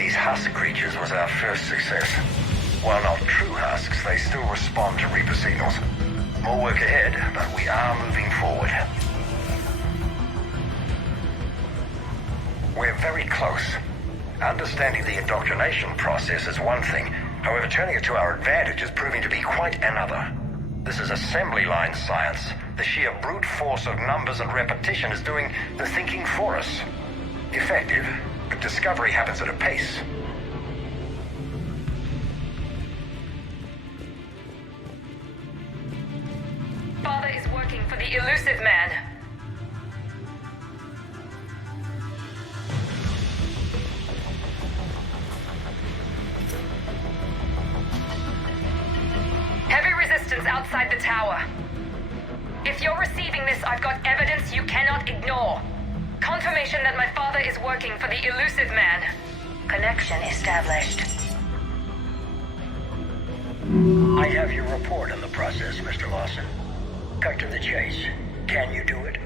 these husk creatures was our first success. While not true husks, they still respond to Reaper signals. More work ahead, but we are moving forward. We're very close. Understanding the indoctrination process is one thing. However, turning it to our advantage is proving to be quite another. This is assembly line science. The sheer brute force of numbers and repetition is doing the thinking for us. Effective, but discovery happens at a pace. Father is working for the Elusive Man. Heavy resistance outside the tower. If you're receiving this, I've got evidence you cannot ignore. Confirmation that my father is working for the Elusive Man. Connection established. I have your report on the process, Mr. Lawson. Cut to the chase. Can you do it?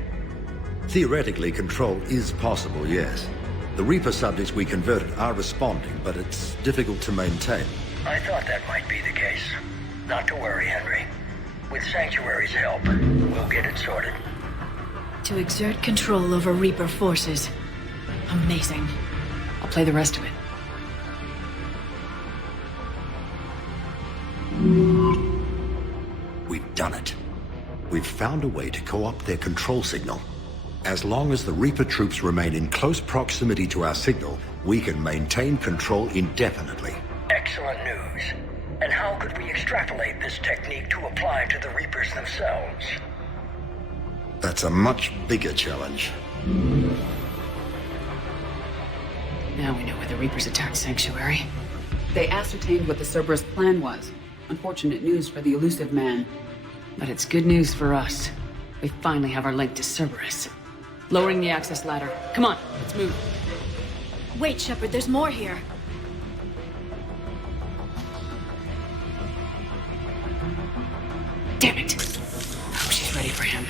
Theoretically, control is possible, yes. The Reaper subjects we converted are responding, but it's difficult to maintain. I thought that might be the case. Not to worry, Henry. With Sanctuary's help, we'll get it sorted. To exert control over Reaper forces. Amazing. I'll play the rest of it. We've done it. We've found a way to co-opt their control signal. As long as the Reaper troops remain in close proximity to our signal, we can maintain control indefinitely. Excellent news. And how could we extrapolate this technique to apply to the Reapers themselves? That's a much bigger challenge. Now we know why the Reapers attacked Sanctuary. They ascertained what the Cerberus plan was. Unfortunate news for the Elusive Man. But it's good news for us. We finally have our link to Cerberus. Lowering the access ladder. Come on, let's move. Wait, Shepard, there's more here. Damn it! I hope she's ready for him.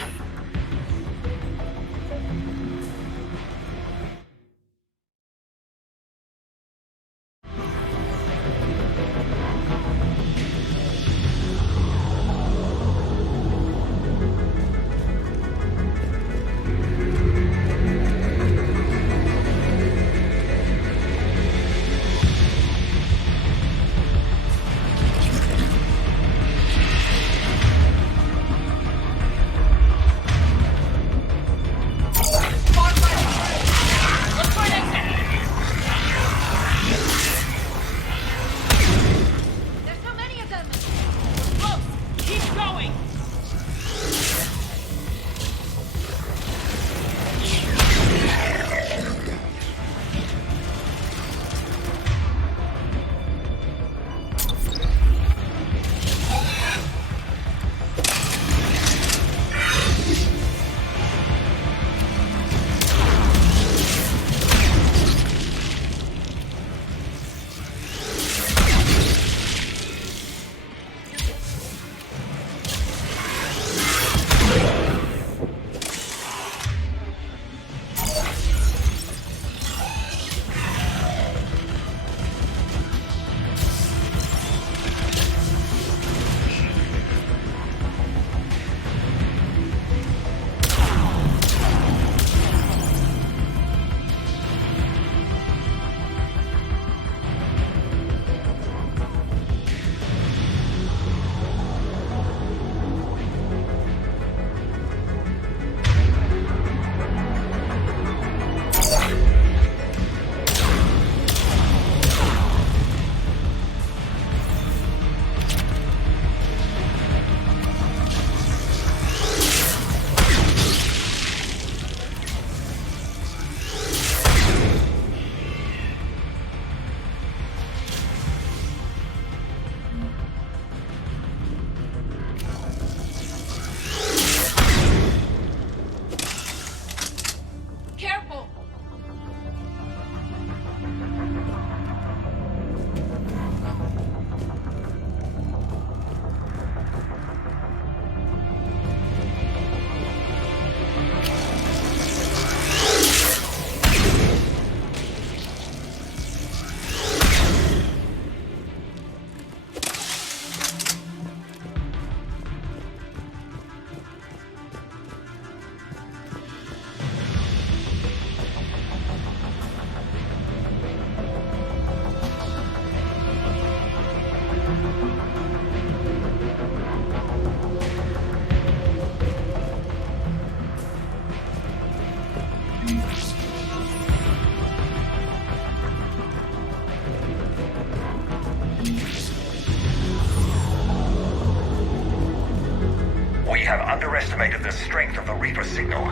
underestimated the strength of the Reaper signal.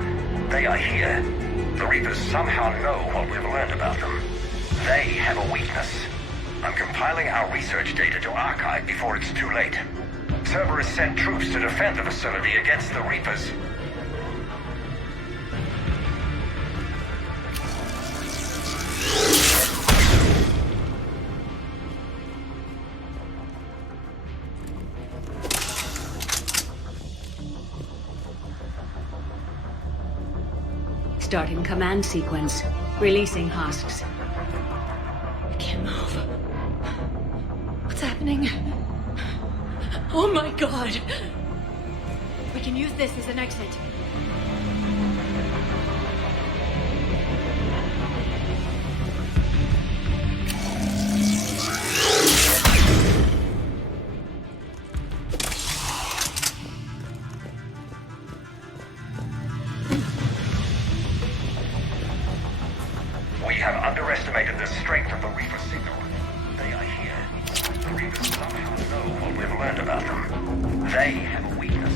They are here. The Reapers somehow know what we've learned about them. They have a weakness. I'm compiling our research data to archive before it's too late. Cerberus sent troops to defend the facility against the Reapers. Starting command sequence. Releasing husks. I can't move. What's happening? Oh my god! We can use this as an exit. We have underestimated the strength of the Reaper signal. They are here. The Reapers somehow know what we've learned about them. They have a weakness.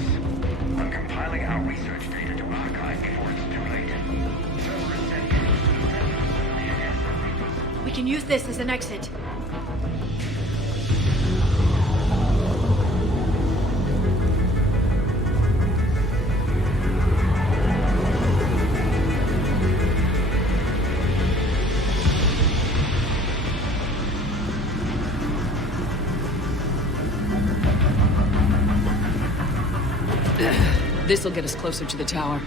I'm compiling our research data to archive before it's too late. Cerberus sent troops to defend the facility against the Reapers. We can use this as an exit. This'll get us closer to the tower.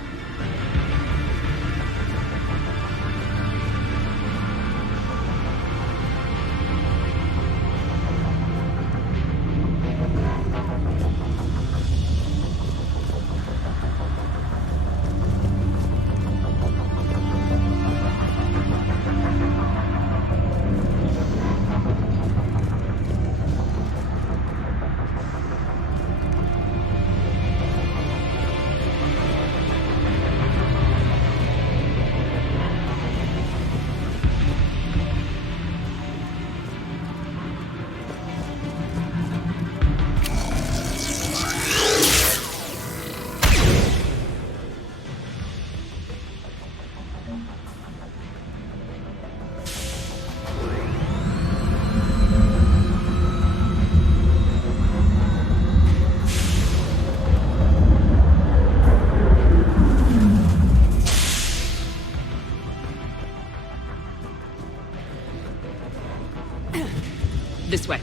This way.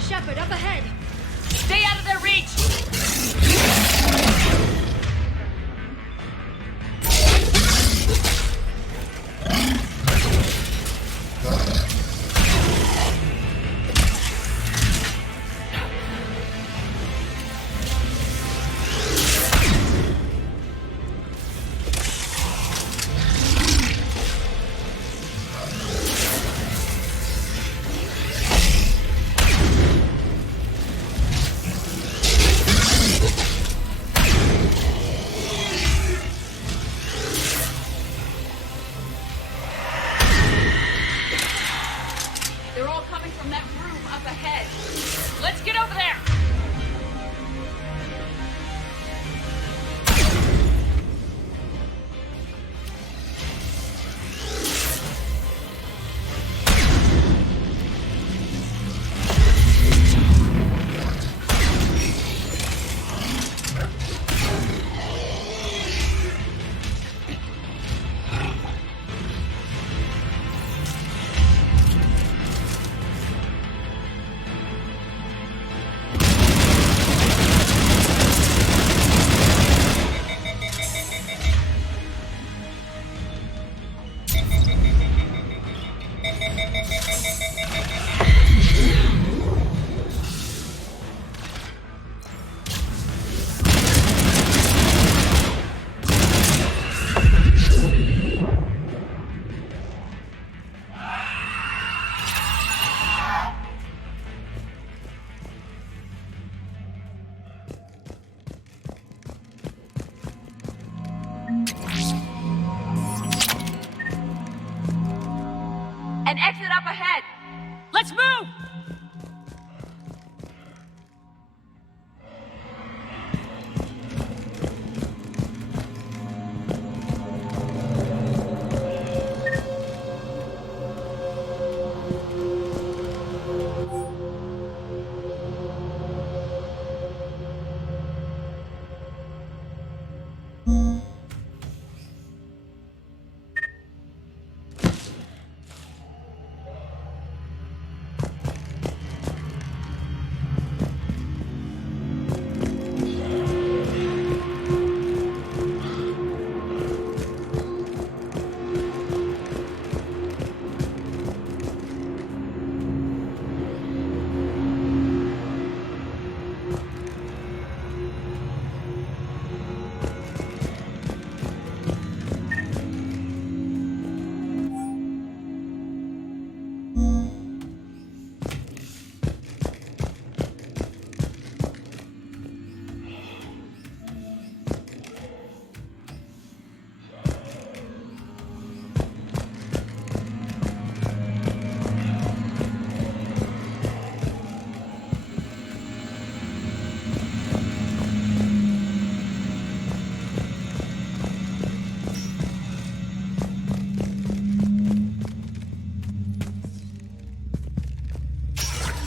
Shepard, up ahead! Stay out of their reach! Let's get over there! An exit up ahead! Let's move!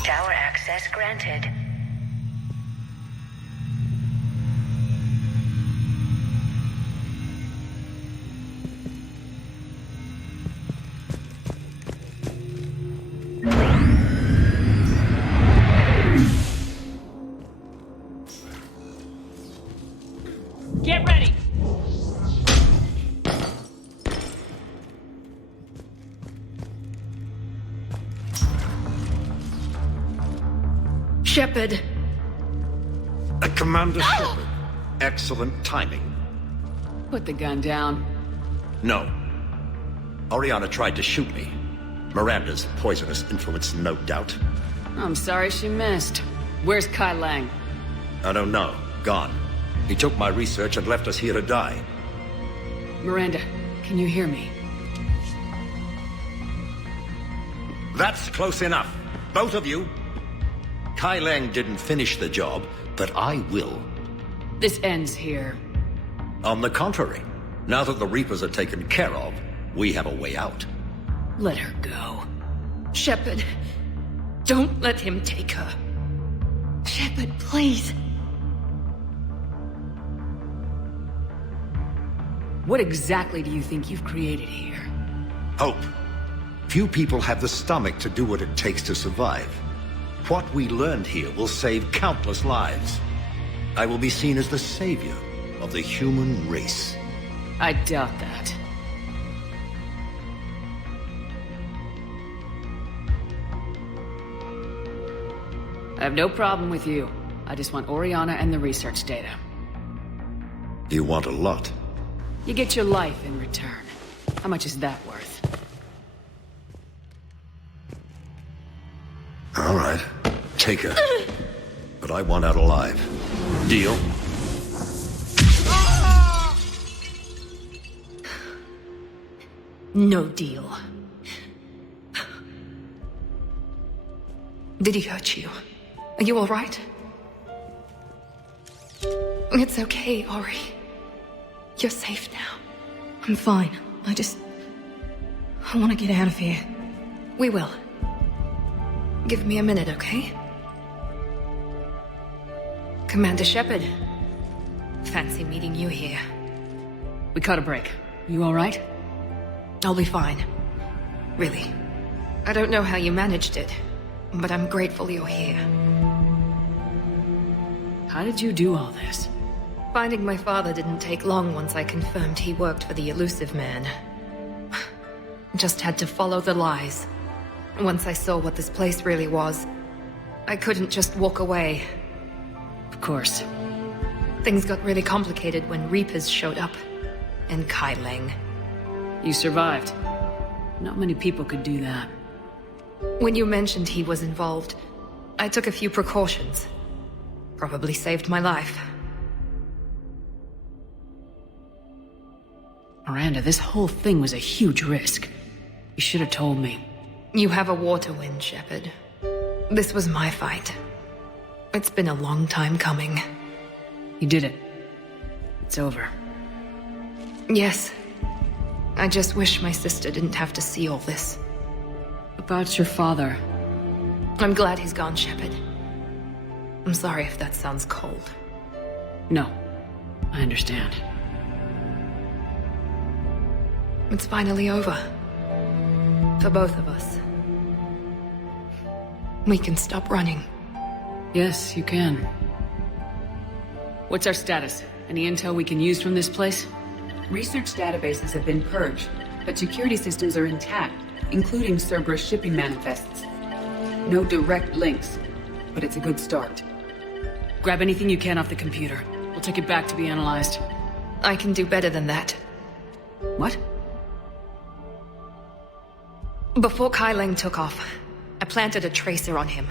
Tower access granted. Get ready! Shepard! Commander Shepard. Excellent timing. Put the gun down. No. Oriana tried to shoot me. Miranda's poisonous influence, no doubt. I'm sorry she missed. Where's Kai Lang? I don't know. Gone. He took my research and left us here to die. Miranda, can you hear me? That's close enough. Both of you. Kai Lang didn't finish the job, but I will. This ends here. On the contrary, now that the Reapers are taken care of, we have a way out. Let her go. Shepard, don't let him take her. Shepard, please. What exactly do you think you've created here? Hope. Few people have the stomach to do what it takes to survive. What we learned here will save countless lives. I will be seen as the savior of the human race. I doubt that. I have no problem with you. I just want Oriana and the research data. You want a lot. You get your life in return. How much is that worth? All right. Take her. But I want out alive. Deal? No deal. Did he hurt you? Are you all right? It's okay, Ori. You're safe now. I'm fine. I want to get out of here. We will. Give me a minute, okay? Commander Shepard. Fancy meeting you here. We caught a break. You all right? I'll be fine. Really. I don't know how you managed it, but I'm grateful you're here. How did you do all this? Finding my father didn't take long once I confirmed he worked for the Elusive Man. Just had to follow the lies. Once I saw what this place really was, I couldn't just walk away. Of course. Things got really complicated when Reapers showed up. And Kai Lang. You survived. Not many people could do that. When you mentioned he was involved, I took a few precautions. Probably saved my life. Miranda, this whole thing was a huge risk. You should have told me. You have a war to win, Shepard. This was my fight. It's been a long time coming. You did it. It's over. Yes. I just wish my sister didn't have to see all this. About your father. I'm glad he's gone, Shepard. I'm sorry if that sounds cold. No. I understand. It's finally over. For both of us. We can stop running. Yes, you can. What's our status? Any intel we can use from this place? Research databases have been purged, but security systems are intact, including Cerberus shipping manifests. No direct links, but it's a good start. Grab anything you can off the computer. We'll take it back to be analyzed. I can do better than that. What? Before Kai Leng took off, I planted a tracer on him.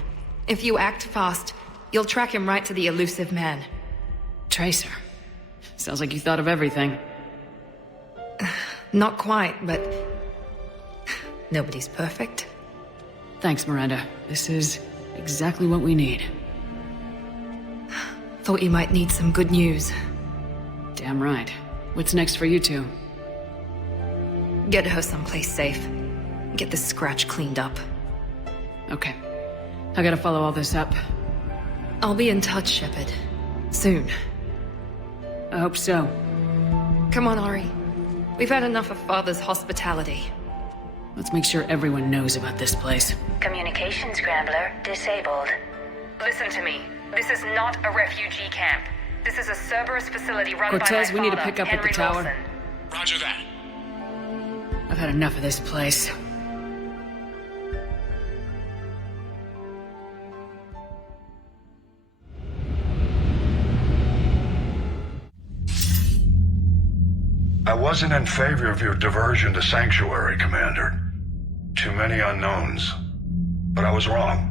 If you act fast, you'll track him right to the elusive man. Tracer? Sounds like you thought of everything. Not quite, but... nobody's perfect. Thanks, Miranda. This is exactly what we need. Thought you might need some good news. Damn right. What's next for you two? Get her someplace safe. Get this scratch cleaned up. Okay. I gotta follow all this up. I'll be in touch, Shepard. Soon. I hope so. Come on, Ari. We've had enough of Father's hospitality. Let's make sure everyone knows about this place. Communication scrambler disabled. Listen to me. This is not a refugee camp. This is a Cerberus facility run Cortez, by my father, we need to pick up Henry at the tower. Lawson. Roger that. I've had enough of this place. I wasn't in favor of your diversion to Sanctuary, Commander. Too many unknowns. But I was wrong.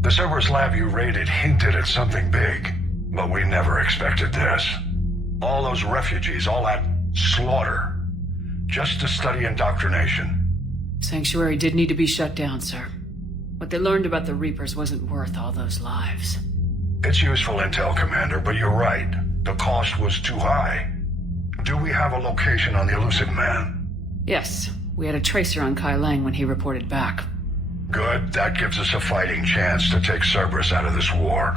The Cerberus lab you raided hinted at something big, but we never expected this. All those refugees, all that slaughter, just to study indoctrination. Sanctuary did need to be shut down, sir. What they learned about the Reapers wasn't worth all those lives. It's useful intel, Commander, but you're right. The cost was too high. Do we have a location on the elusive man? Yes. We had a tracer on Kai Leng when he reported back. Good. That gives us a fighting chance to take Cerberus out of this war.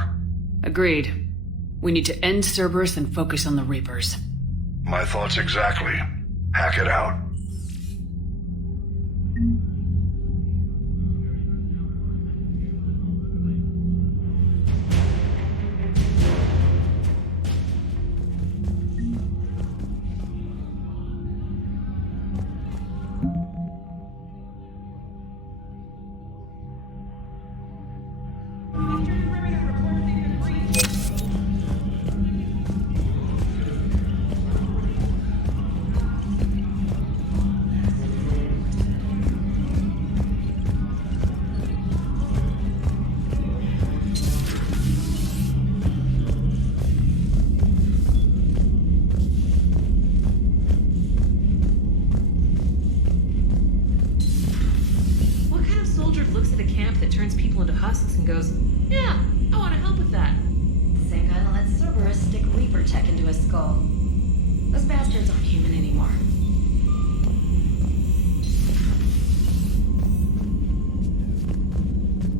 Agreed. We need to end Cerberus and focus on the Reapers. My thoughts exactly. Hack it out. Goes, yeah, I want to help with that. Same guy that let Cerberus stick Reaper tech into his skull. Those bastards aren't human anymore.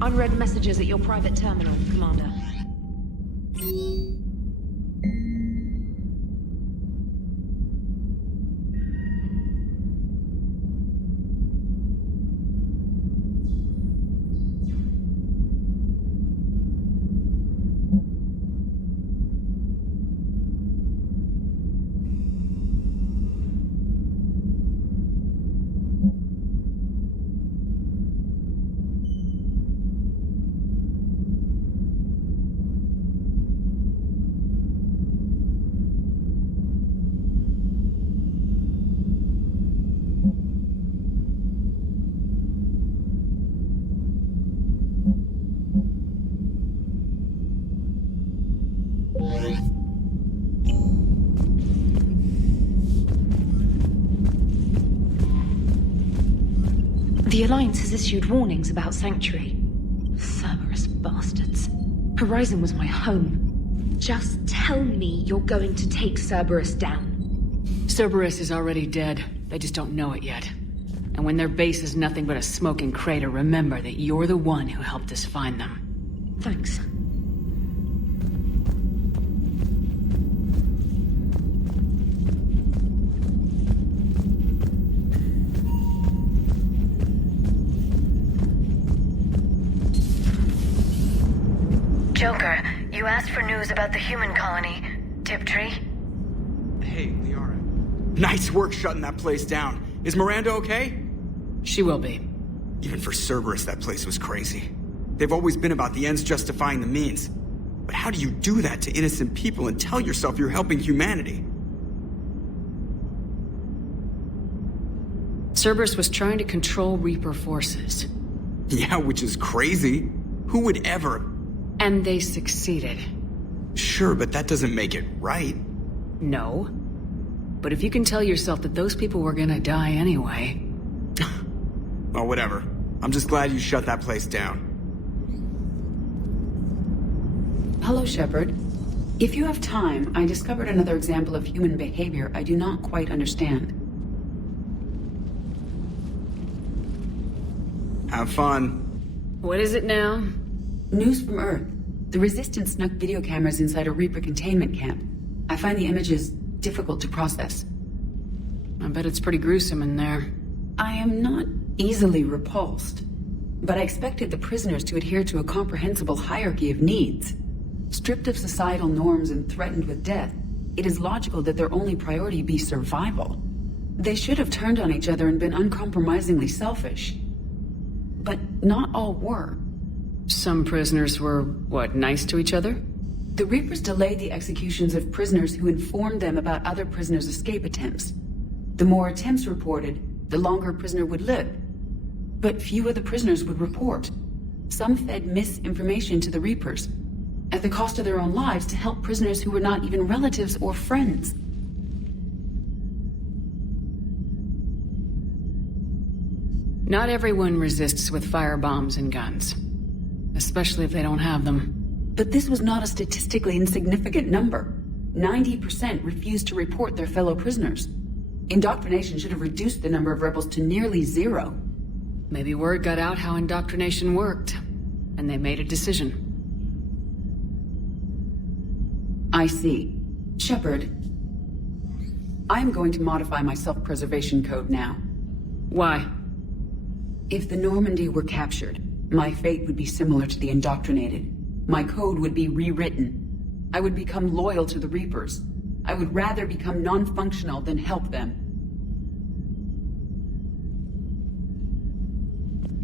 Unread messages at your private terminal, Commander. The Alliance has issued warnings about Sanctuary. Cerberus bastards. Horizon was my home. Just tell me you're going to take Cerberus down. Cerberus is already dead. They just don't know it yet. And when their base is nothing but a smoking crater, remember that you're the one who helped us find them. Thanks. Joker, you asked for news about the human colony. Tiptree? Hey, Liara. Nice work shutting that place down. Is Miranda okay? She will be. Even for Cerberus, that place was crazy. They've always been about the ends justifying the means. But how do you do that to innocent people and tell yourself you're helping humanity? Cerberus was trying to control Reaper forces. Yeah, which is crazy. Who would ever... And they succeeded. Sure, but that doesn't make it right. No. But if you can tell yourself that those people were gonna die anyway... Well, whatever. I'm just glad you shut that place down. Hello, Shepard. If you have time, I discovered another example of human behavior I do not quite understand. Have fun. What is it now? News from Earth. The Resistance snuck video cameras inside a Reaper containment camp. I find the images difficult to process. I bet it's pretty gruesome in there. I am not easily repulsed, but I expected the prisoners to adhere to a comprehensible hierarchy of needs. Stripped of societal norms and threatened with death, it is logical that their only priority be survival. They should have turned on each other and been uncompromisingly selfish. But not all were. Some prisoners were, what, nice to each other? The Reapers delayed the executions of prisoners who informed them about other prisoners' escape attempts. The more attempts reported, the longer a prisoner would live. But few of the prisoners would report. Some fed misinformation to the Reapers, at the cost of their own lives, to help prisoners who were not even relatives or friends. Not everyone resists with firebombs and guns. Especially if they don't have them. But this was not a statistically insignificant number. 90% refused to report their fellow prisoners. Indoctrination should have reduced the number of rebels to nearly zero. Maybe word got out how indoctrination worked, and they made a decision. I see. Shepard, I am going to modify my self-preservation code now. Why? If the Normandy were captured, my fate would be similar to the indoctrinated. My code would be rewritten. I would become loyal to the Reapers. I would rather become non-functional than help them.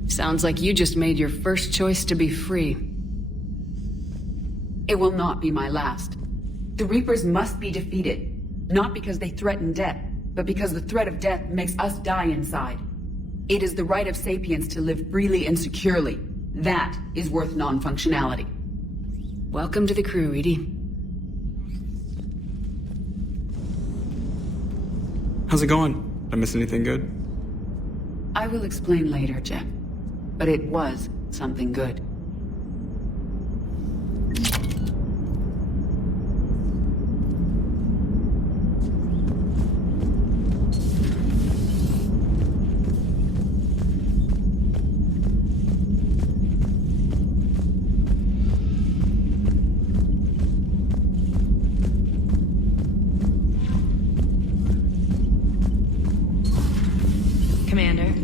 Sounds like you just made your first choice to be free. It will not be my last. The Reapers must be defeated, not because they threaten death, but because the threat of death makes us die inside. It is the right of sapiens to live freely and securely. That is worth non-functionality. Welcome to the crew, Edie. How's it going? Did I miss anything good? I will explain later, Jeff. But it was something good. Commander.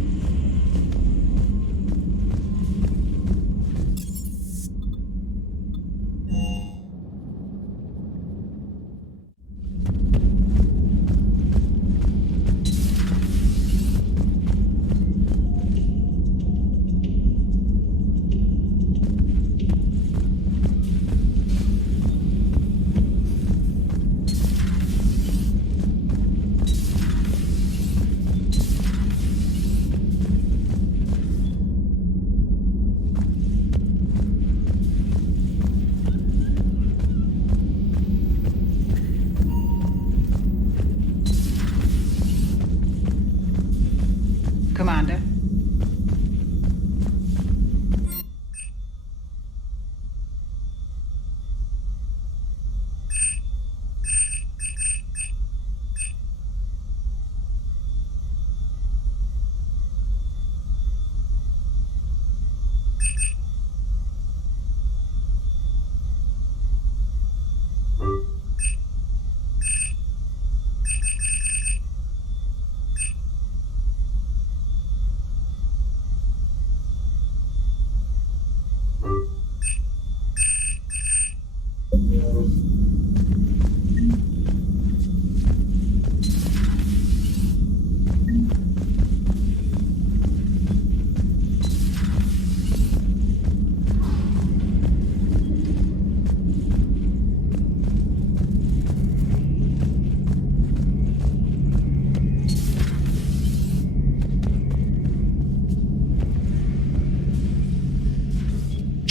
Commander.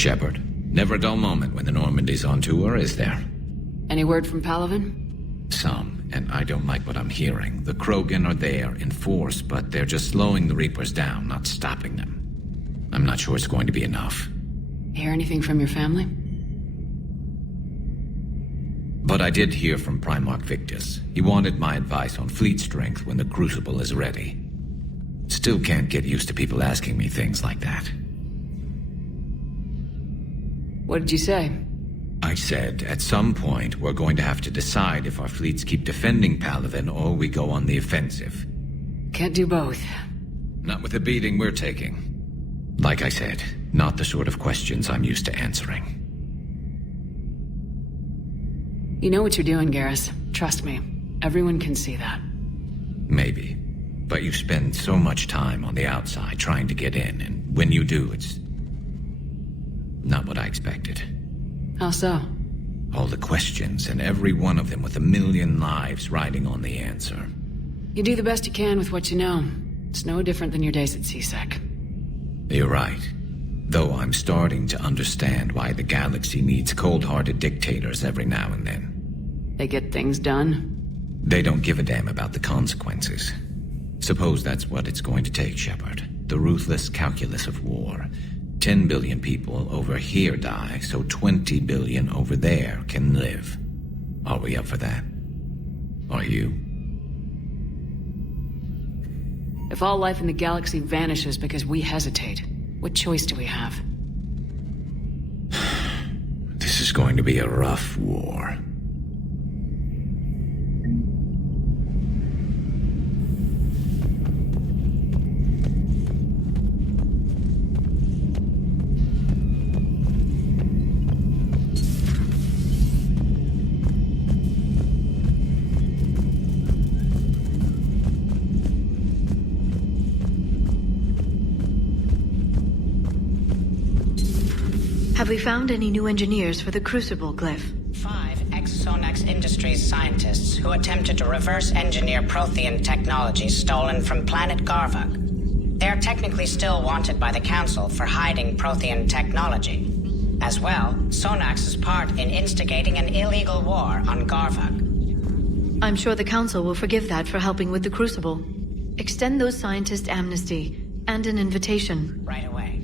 Shepard, never a dull moment when the Normandy's on tour, is there? Any word from Palaven? Some, and I don't like what I'm hearing. The Krogan are there in force, but they're just slowing the Reapers down, not stopping them. I'm not sure it's going to be enough. Hear anything from your family? But I did hear from Primarch Victus. He wanted my advice on fleet strength when the Crucible is ready. Still can't get used to people asking me things like that. What did you say? I said, at some point, we're going to have to decide if our fleets keep defending Palaven or we go on the offensive. Can't do both. Not with the beating we're taking. Like I said, not the sort of questions I'm used to answering. You know what you're doing, Garrus. Trust me. Everyone can see that. Maybe. But you spend so much time on the outside trying to get in, and when you do, it's not what I expected. How so? All the questions, and every one of them with 1 million lives riding on the answer. You do the best you can with what you know. It's no different than your days at CSEC. You're right. Though I'm starting to understand why the galaxy needs cold-hearted dictators every now and then. They get things done? They don't give a damn about the consequences. Suppose that's what it's going to take, Shepard. The ruthless calculus of war. 10 billion people over here die, so 20 billion over there can live. Are we up for that? Are you? If all life in the galaxy vanishes because we hesitate, what choice do we have? This is going to be a rough war. Have we found any new engineers for the Crucible glyph? 5 ex-Sonax Industries scientists who attempted to reverse engineer Prothean technology stolen from planet Garvug. They are technically still wanted by the Council for hiding Prothean technology. As well, Sonax's part in instigating an illegal war on Garvug. I'm sure the Council will forgive that for helping with the Crucible. Extend those scientists amnesty and an invitation. Right away.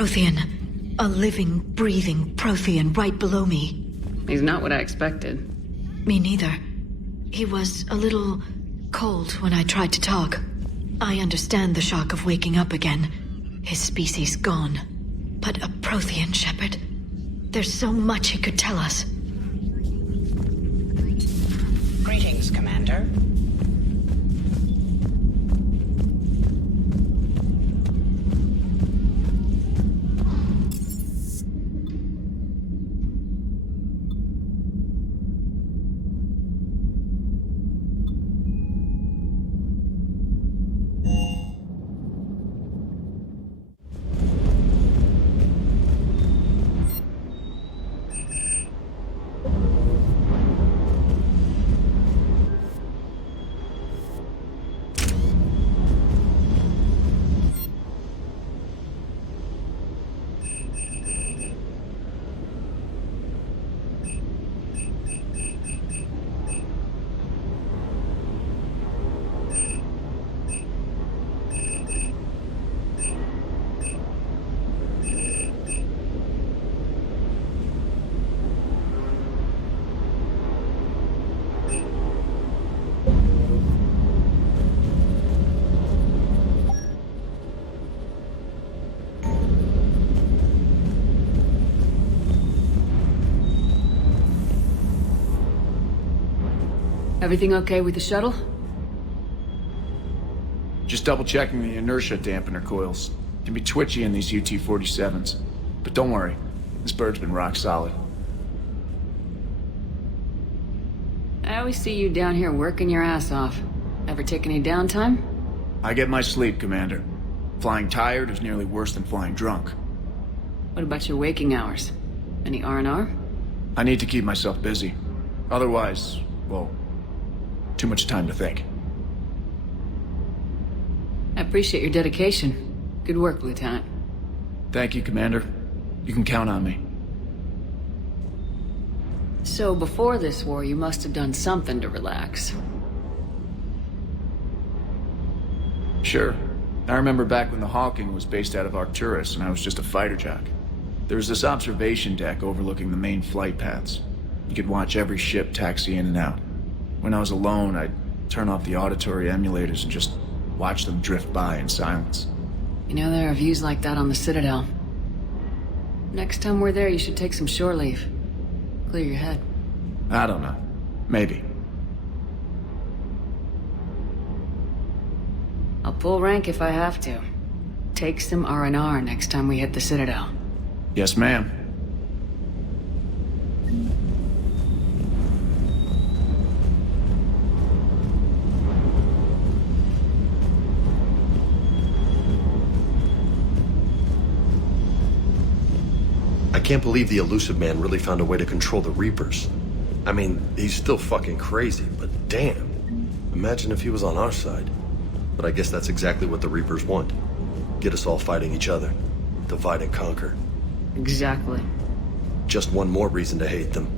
Prothean. A living, breathing Prothean right below me. He's not what I expected. Me neither. He was a little cold when I tried to talk. I understand the shock of waking up again. His species gone. But a Prothean, Shepard. There's so much he could tell us. Greetings, Commander. Everything okay with the shuttle? Just double checking the inertia dampener coils. Can be twitchy in these UT-47s. But don't worry, this bird's been rock solid. I always see you down here working your ass off. Ever take any downtime? I get my sleep, Commander. Flying tired is nearly worse than flying drunk. What about your waking hours? Any R&R? I need to keep myself busy. Otherwise, well, too much time to think. I appreciate your dedication. Good work, Lieutenant. Thank you, Commander. You can count on me. So before this war, you must have done something to relax. Sure. I remember back when the Hawking was based out of Arcturus and I was just a fighter jock. There was this observation deck overlooking the main flight paths. You could watch every ship taxi in and out. When I was alone, I'd turn off the auditory emulators and just watch them drift by in silence. You know, there are views like that on the Citadel. Next time we're there, you should take some shore leave. Clear your head. I don't know. Maybe. I'll pull rank if I have to. Take some R&R next time we hit the Citadel. Yes, ma'am. I can't believe the Illusive Man really found a way to control the Reapers. I mean, he's still fucking crazy, but damn. Imagine if he was on our side. But I guess that's exactly what the Reapers want. Get us all fighting each other. Divide and conquer. Exactly. Just one more reason to hate them.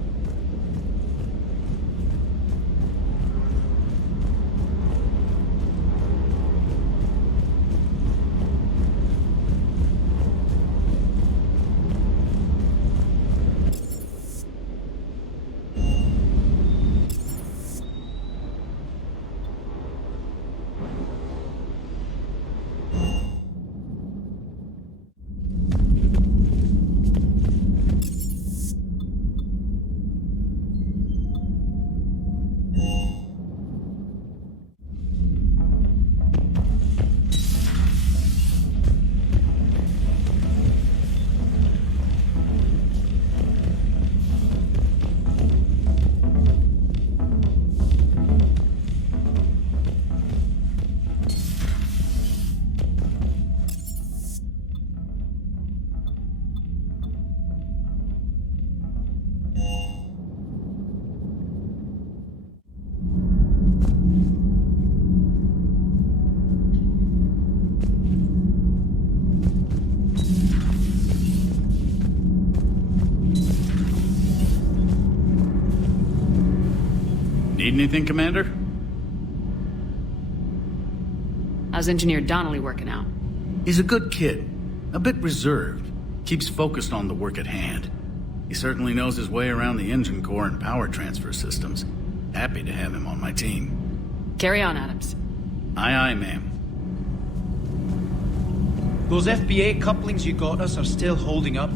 Need anything, Commander? How's Engineer Donnelly working out? He's a good kid. A bit reserved. Keeps focused on the work at hand. He certainly knows his way around the engine core and power transfer systems. Happy to have him on my team. Carry on, Adams. Aye, aye, ma'am. Those FBA couplings you got us are still holding up?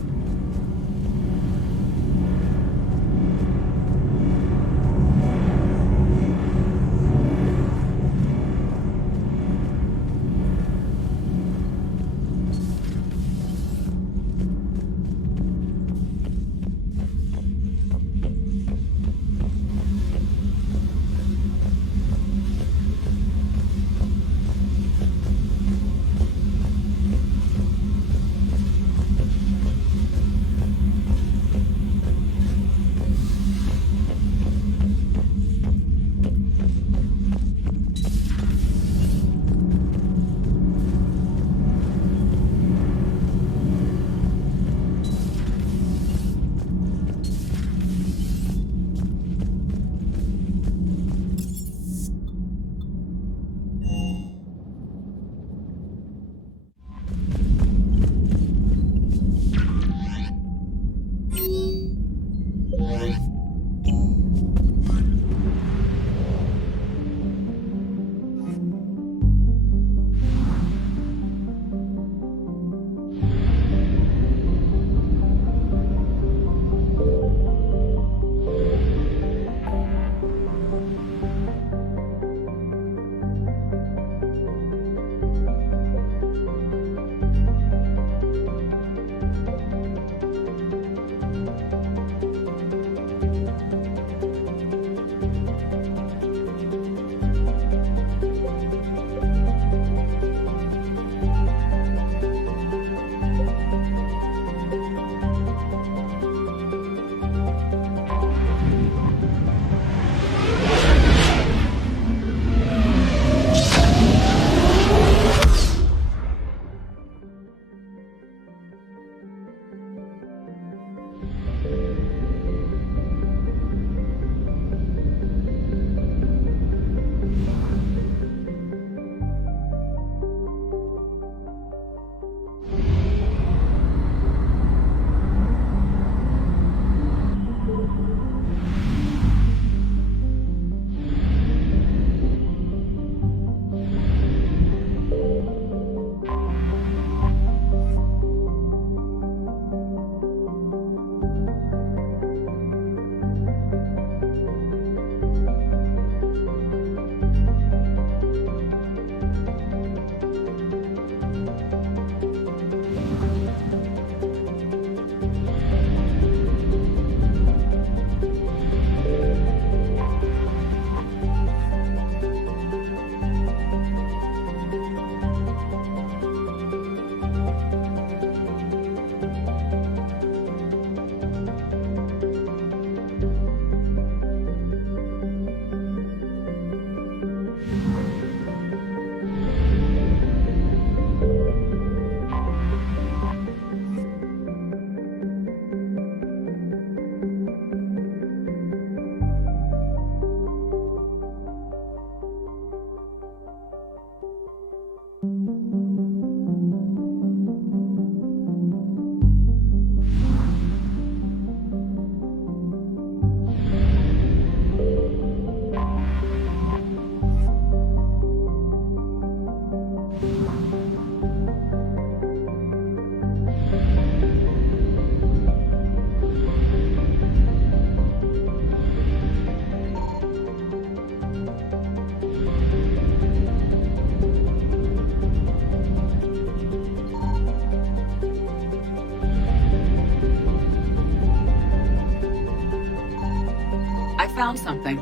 found something.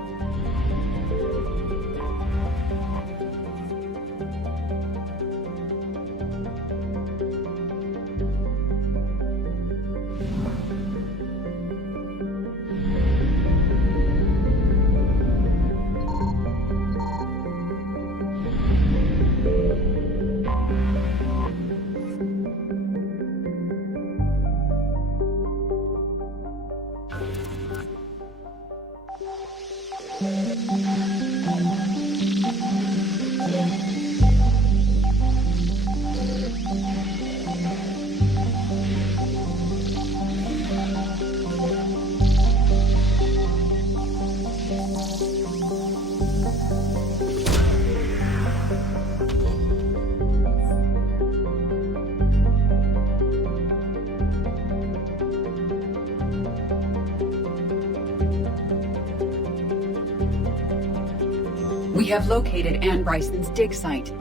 We have located Anne Bryson's dig site.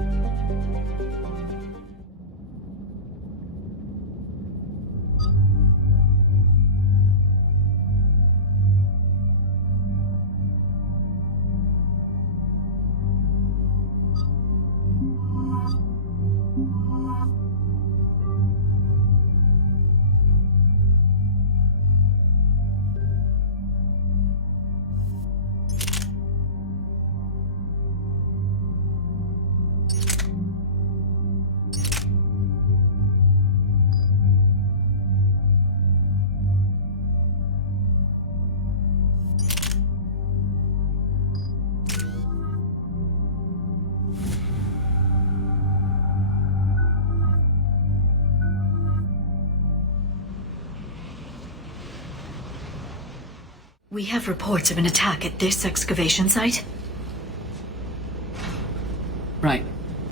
We have reports of an attack at this excavation site. Right.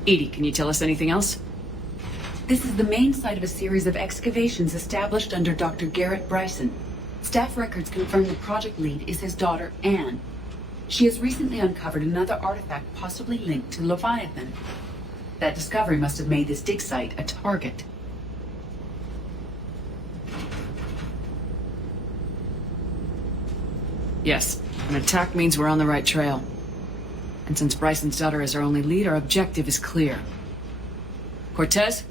Edie, can you tell us anything else? This is the main site of a series of excavations established under Dr. Garrett Bryson. Staff records confirm the project lead is his daughter, Anne. She has recently uncovered another artifact possibly linked to Leviathan. That discovery must have made this dig site a target. Yes, an attack means we're on the right trail. And since Bryson's daughter is our only lead, our objective is clear. Cortez?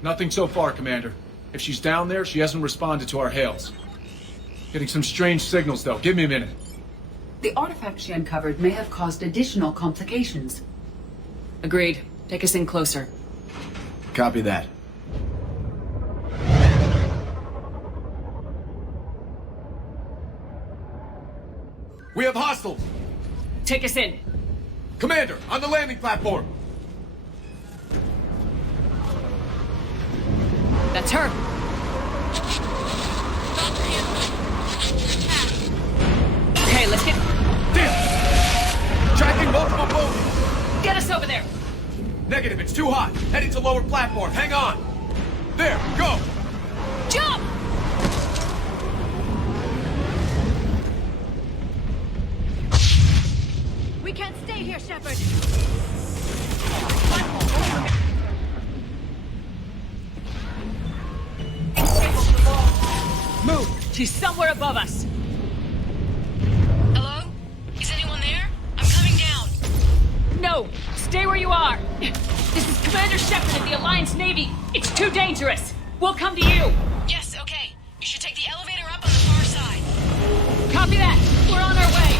Nothing so far, Commander. If she's down there, she hasn't responded to our hails. Getting some strange signals, though. Give me a minute. The artifact she uncovered may have caused additional complications. Agreed. Take us in closer. Copy that. We have hostiles! Take us in. Commander, on the landing platform! That's her. Okay, let's get... Damn! Tracking multiple boats! Get us over there! Negative, it's too hot. Heading to lower platform. Hang on! There, go! Jump! We can't stay here, Shepard. Move! She's somewhere above us. Hello? Is anyone there? I'm coming down. No! Stay where you are! This is Commander Shepard of the Alliance Navy. It's too dangerous. We'll come to you. Yes, okay. You should take the elevator up on the far side. Copy that. We're on our way.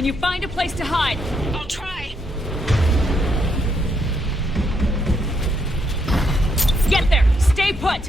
Can you find a place to hide? I'll try. Get there! Stay put!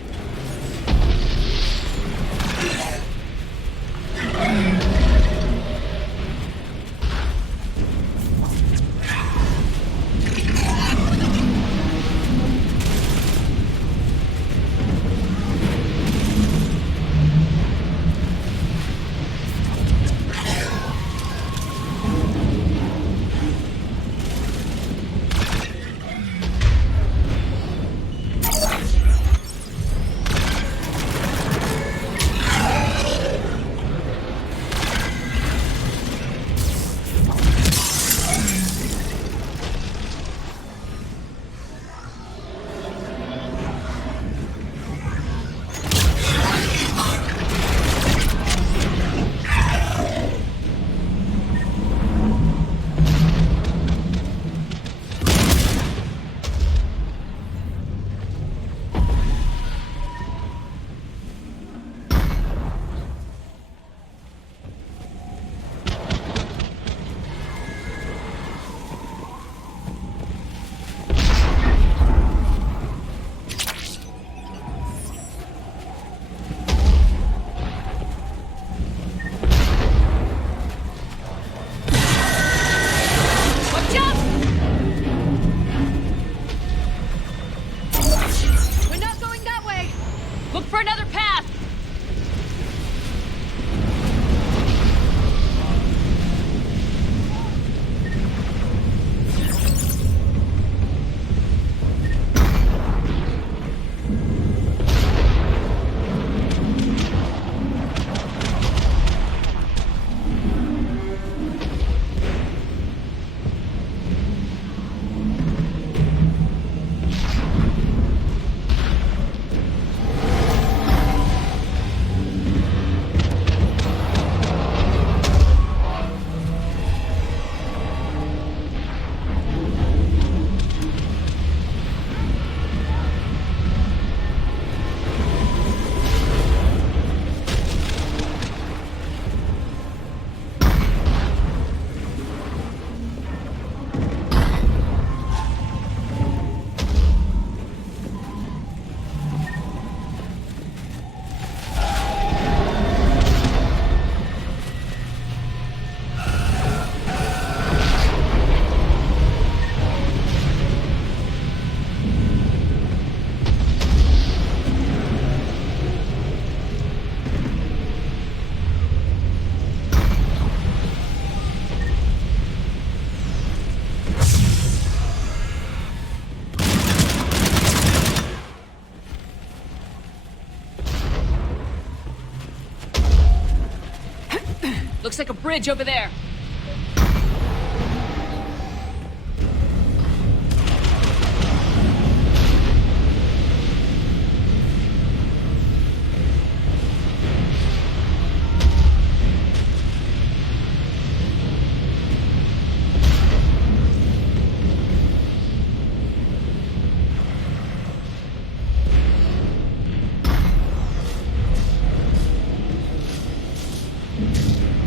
Looks like a bridge over there.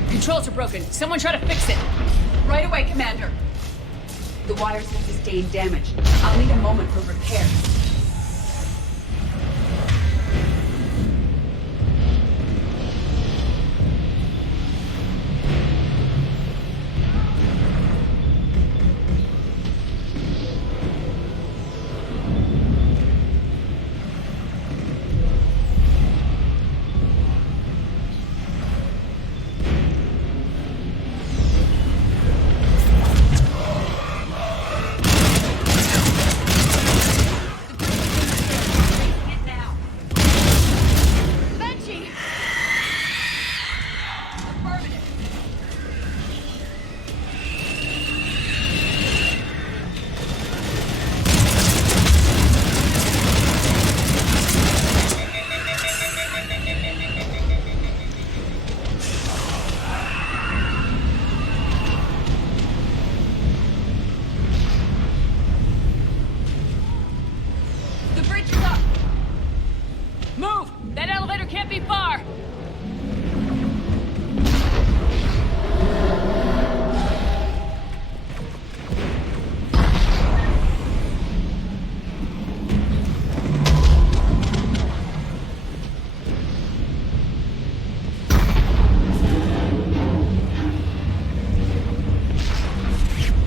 Controls are broken. Someone try to fix it. Right away, Commander. The wires have sustained damage. I'll need a moment for repairs.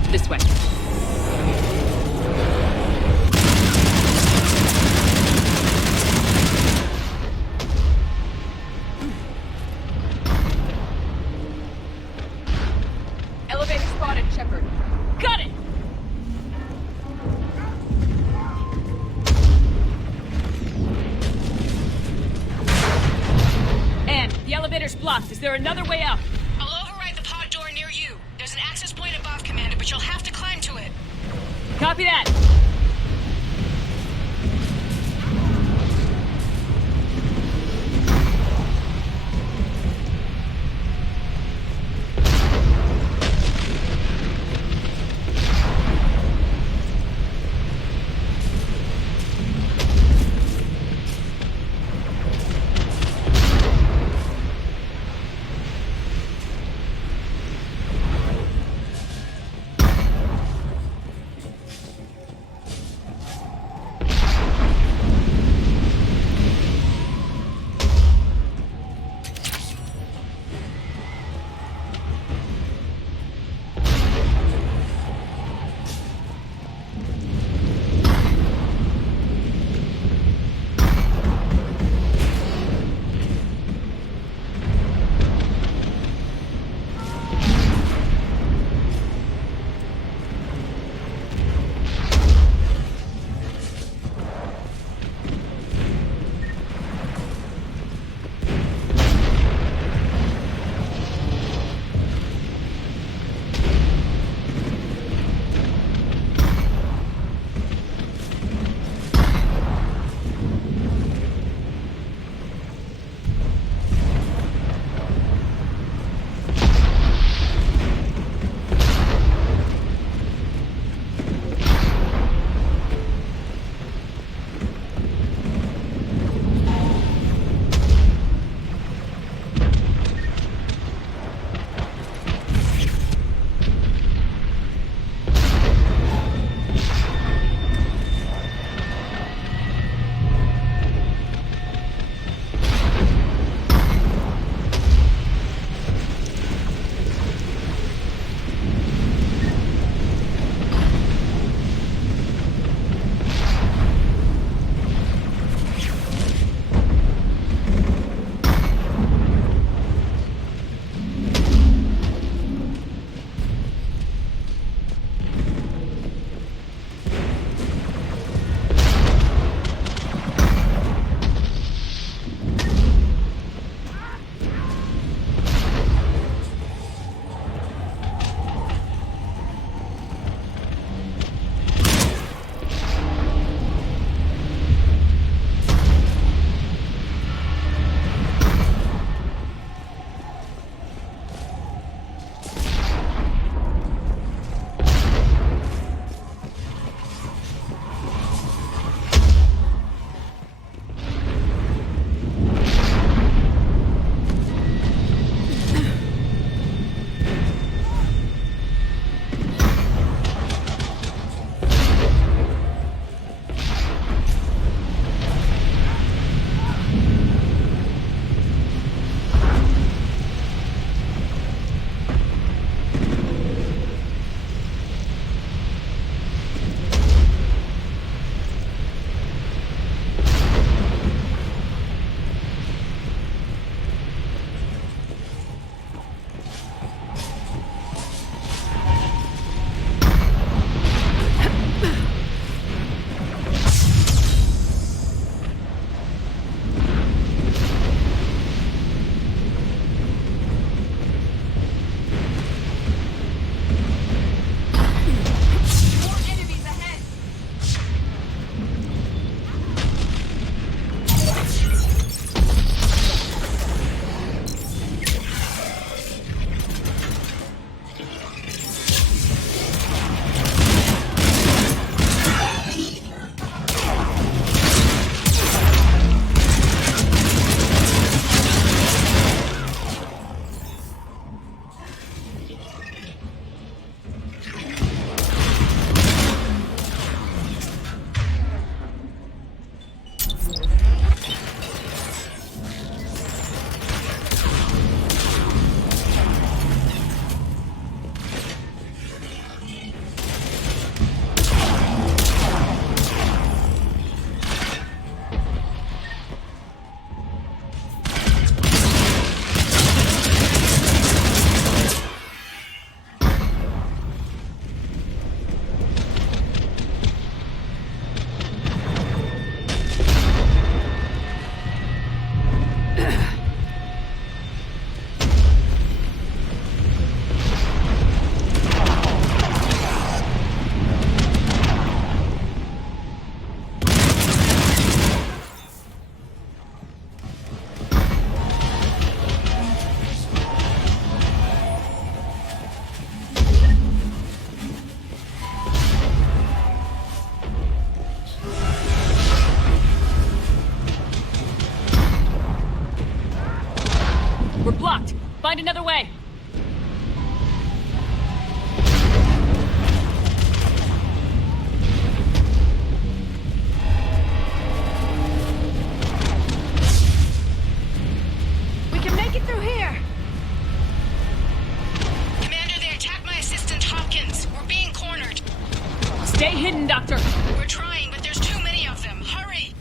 This way. Elevator spotted, Shepard. Got it! And the elevator's blocked. Is there another way out? I'll override the pod door near you. There's an access point above, Commander, but you'll have to climb to it. Copy that. find another way. We can make it through here. Commander, they attacked my assistant Hopkins. We're being cornered. Stay hidden, Doctor. We're trying, but there's too many of them. Hurry!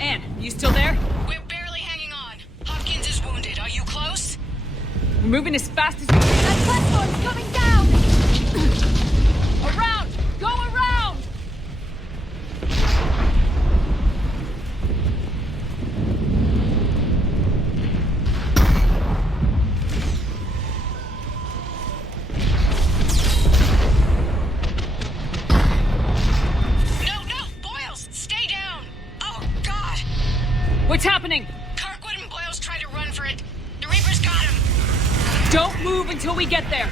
Anne, you still there? We're barely hanging on. Hopkins is wounded. Are you close? We're moving as fast as we can. That platform's coming down! Around! Go around! No! Boyles! Stay down! Oh, God! What's happening? Kirkwood and Boyles tried to run for it. The Reapers got him! Don't move until we get there.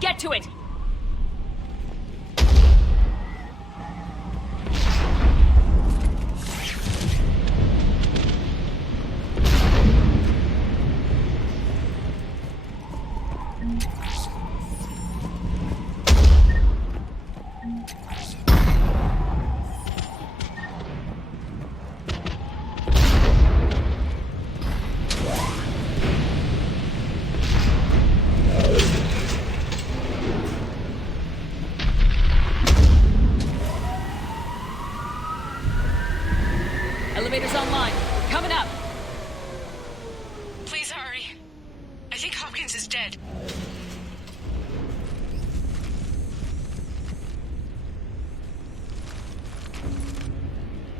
Get to it! Coming up. Please hurry. I think Hopkins is dead.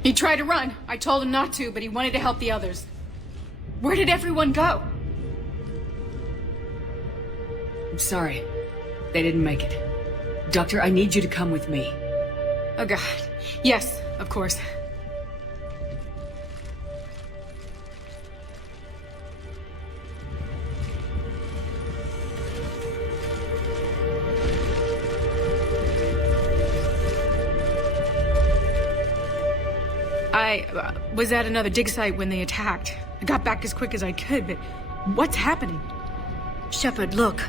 He tried to run. I told him not to, but he wanted to help the others. Where did everyone go? I'm sorry. They didn't make it. Doctor, I need you to come with me. Oh, God. Yes, of course. I was at another dig site when they attacked. I got back as quick as I could, but what's happening? Shepard, look.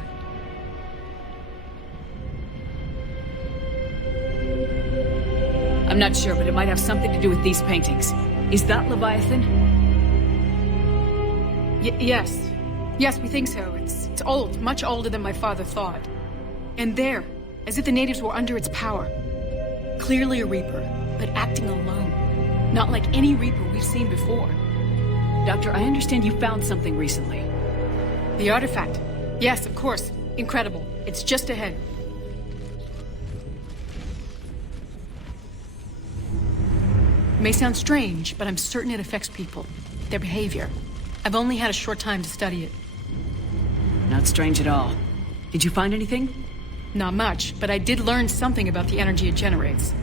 I'm not sure, but it might have something to do with these paintings. Is that Leviathan? Yes. Yes, we think so. It's old, much older than my father thought. And there, as if the natives were under its power. Clearly a Reaper, but acting alone. Not like any Reaper we've seen before. Doctor, I understand you found something recently. The artifact. Yes, of course. Incredible. It's just ahead. May sound strange, but I'm certain it affects people. Their behavior. I've only had a short time to study it. Not strange at all. Did you find anything? Not much, but I did learn something about the energy it generates.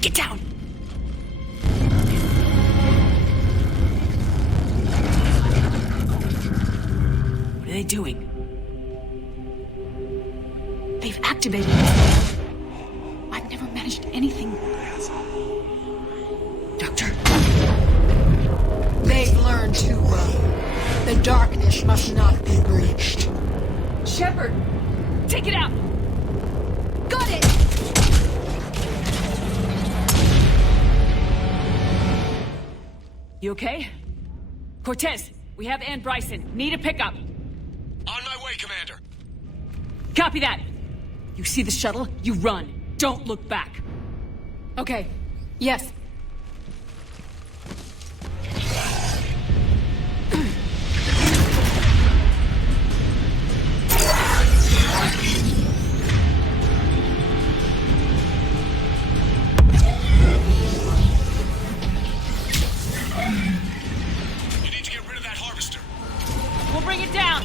Get down! What are they doing? They've activated it. I've never managed anything. Doctor? They've learned too well. The darkness must not be breached. Shepard! Take it out! Got it! You okay? Cortez, we have Ann Bryson. Need a pickup. On my way, Commander. Copy that. You see the shuttle? You run. Don't look back. Okay. Yes. You need to get rid of that harvester. We'll bring it down.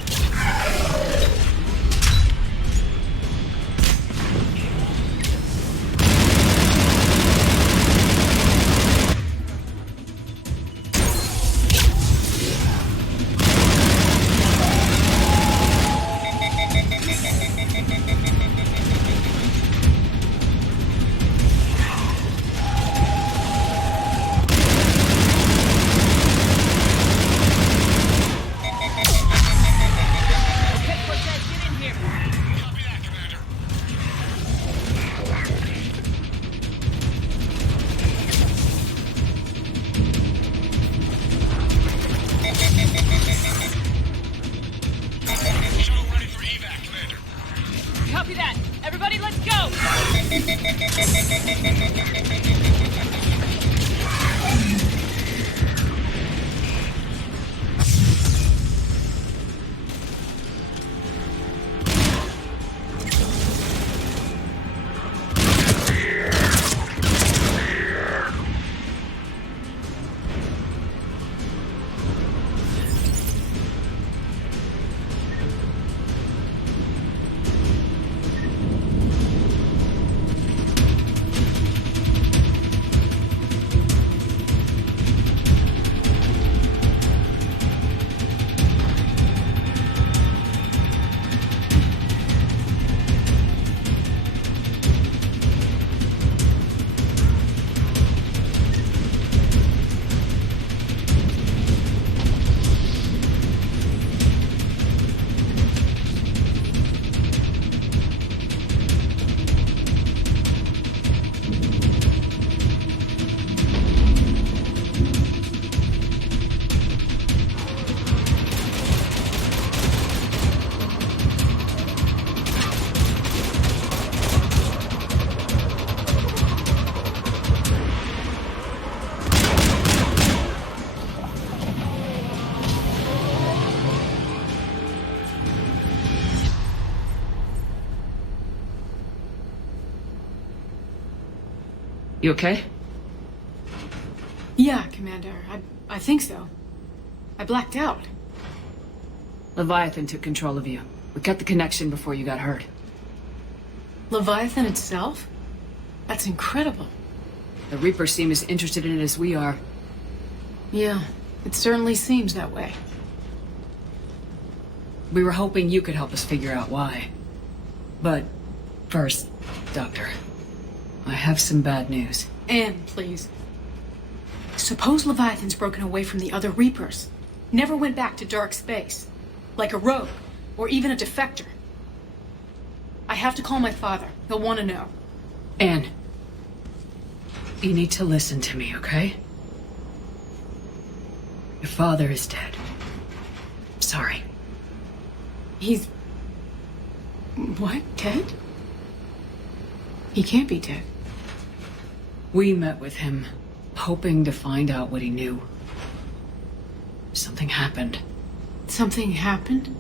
You okay? Yeah, Commander. I think so. I blacked out. Leviathan took control of you. We cut the connection before you got hurt. Leviathan itself? That's incredible. The Reapers seem as interested in it as we are. Yeah, it certainly seems that way. We were hoping you could help us figure out why. But first, Doctor, I have some bad news. Anne, please. Suppose Leviathan's broken away from the other Reapers. Never went back to dark space. Like a rogue, or even a defector. I have to call my father. He'll want to know. Anne, you need to listen to me, okay? Your father is dead. Sorry. He's... What? Dead? He can't be dead. We met with him, hoping to find out what he knew. Something happened. Something happened?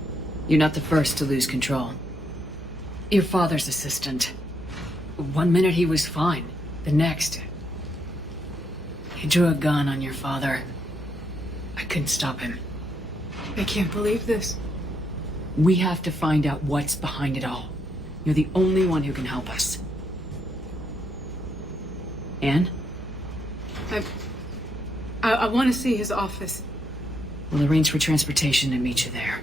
You're not the first to lose control. Your father's assistant. One minute he was fine. The next... he drew a gun on your father. I couldn't stop him. I can't believe this. We have to find out what's behind it all. You're the only one who can help us. Anne? I want to see his office. We'll arrange for transportation and meet you there.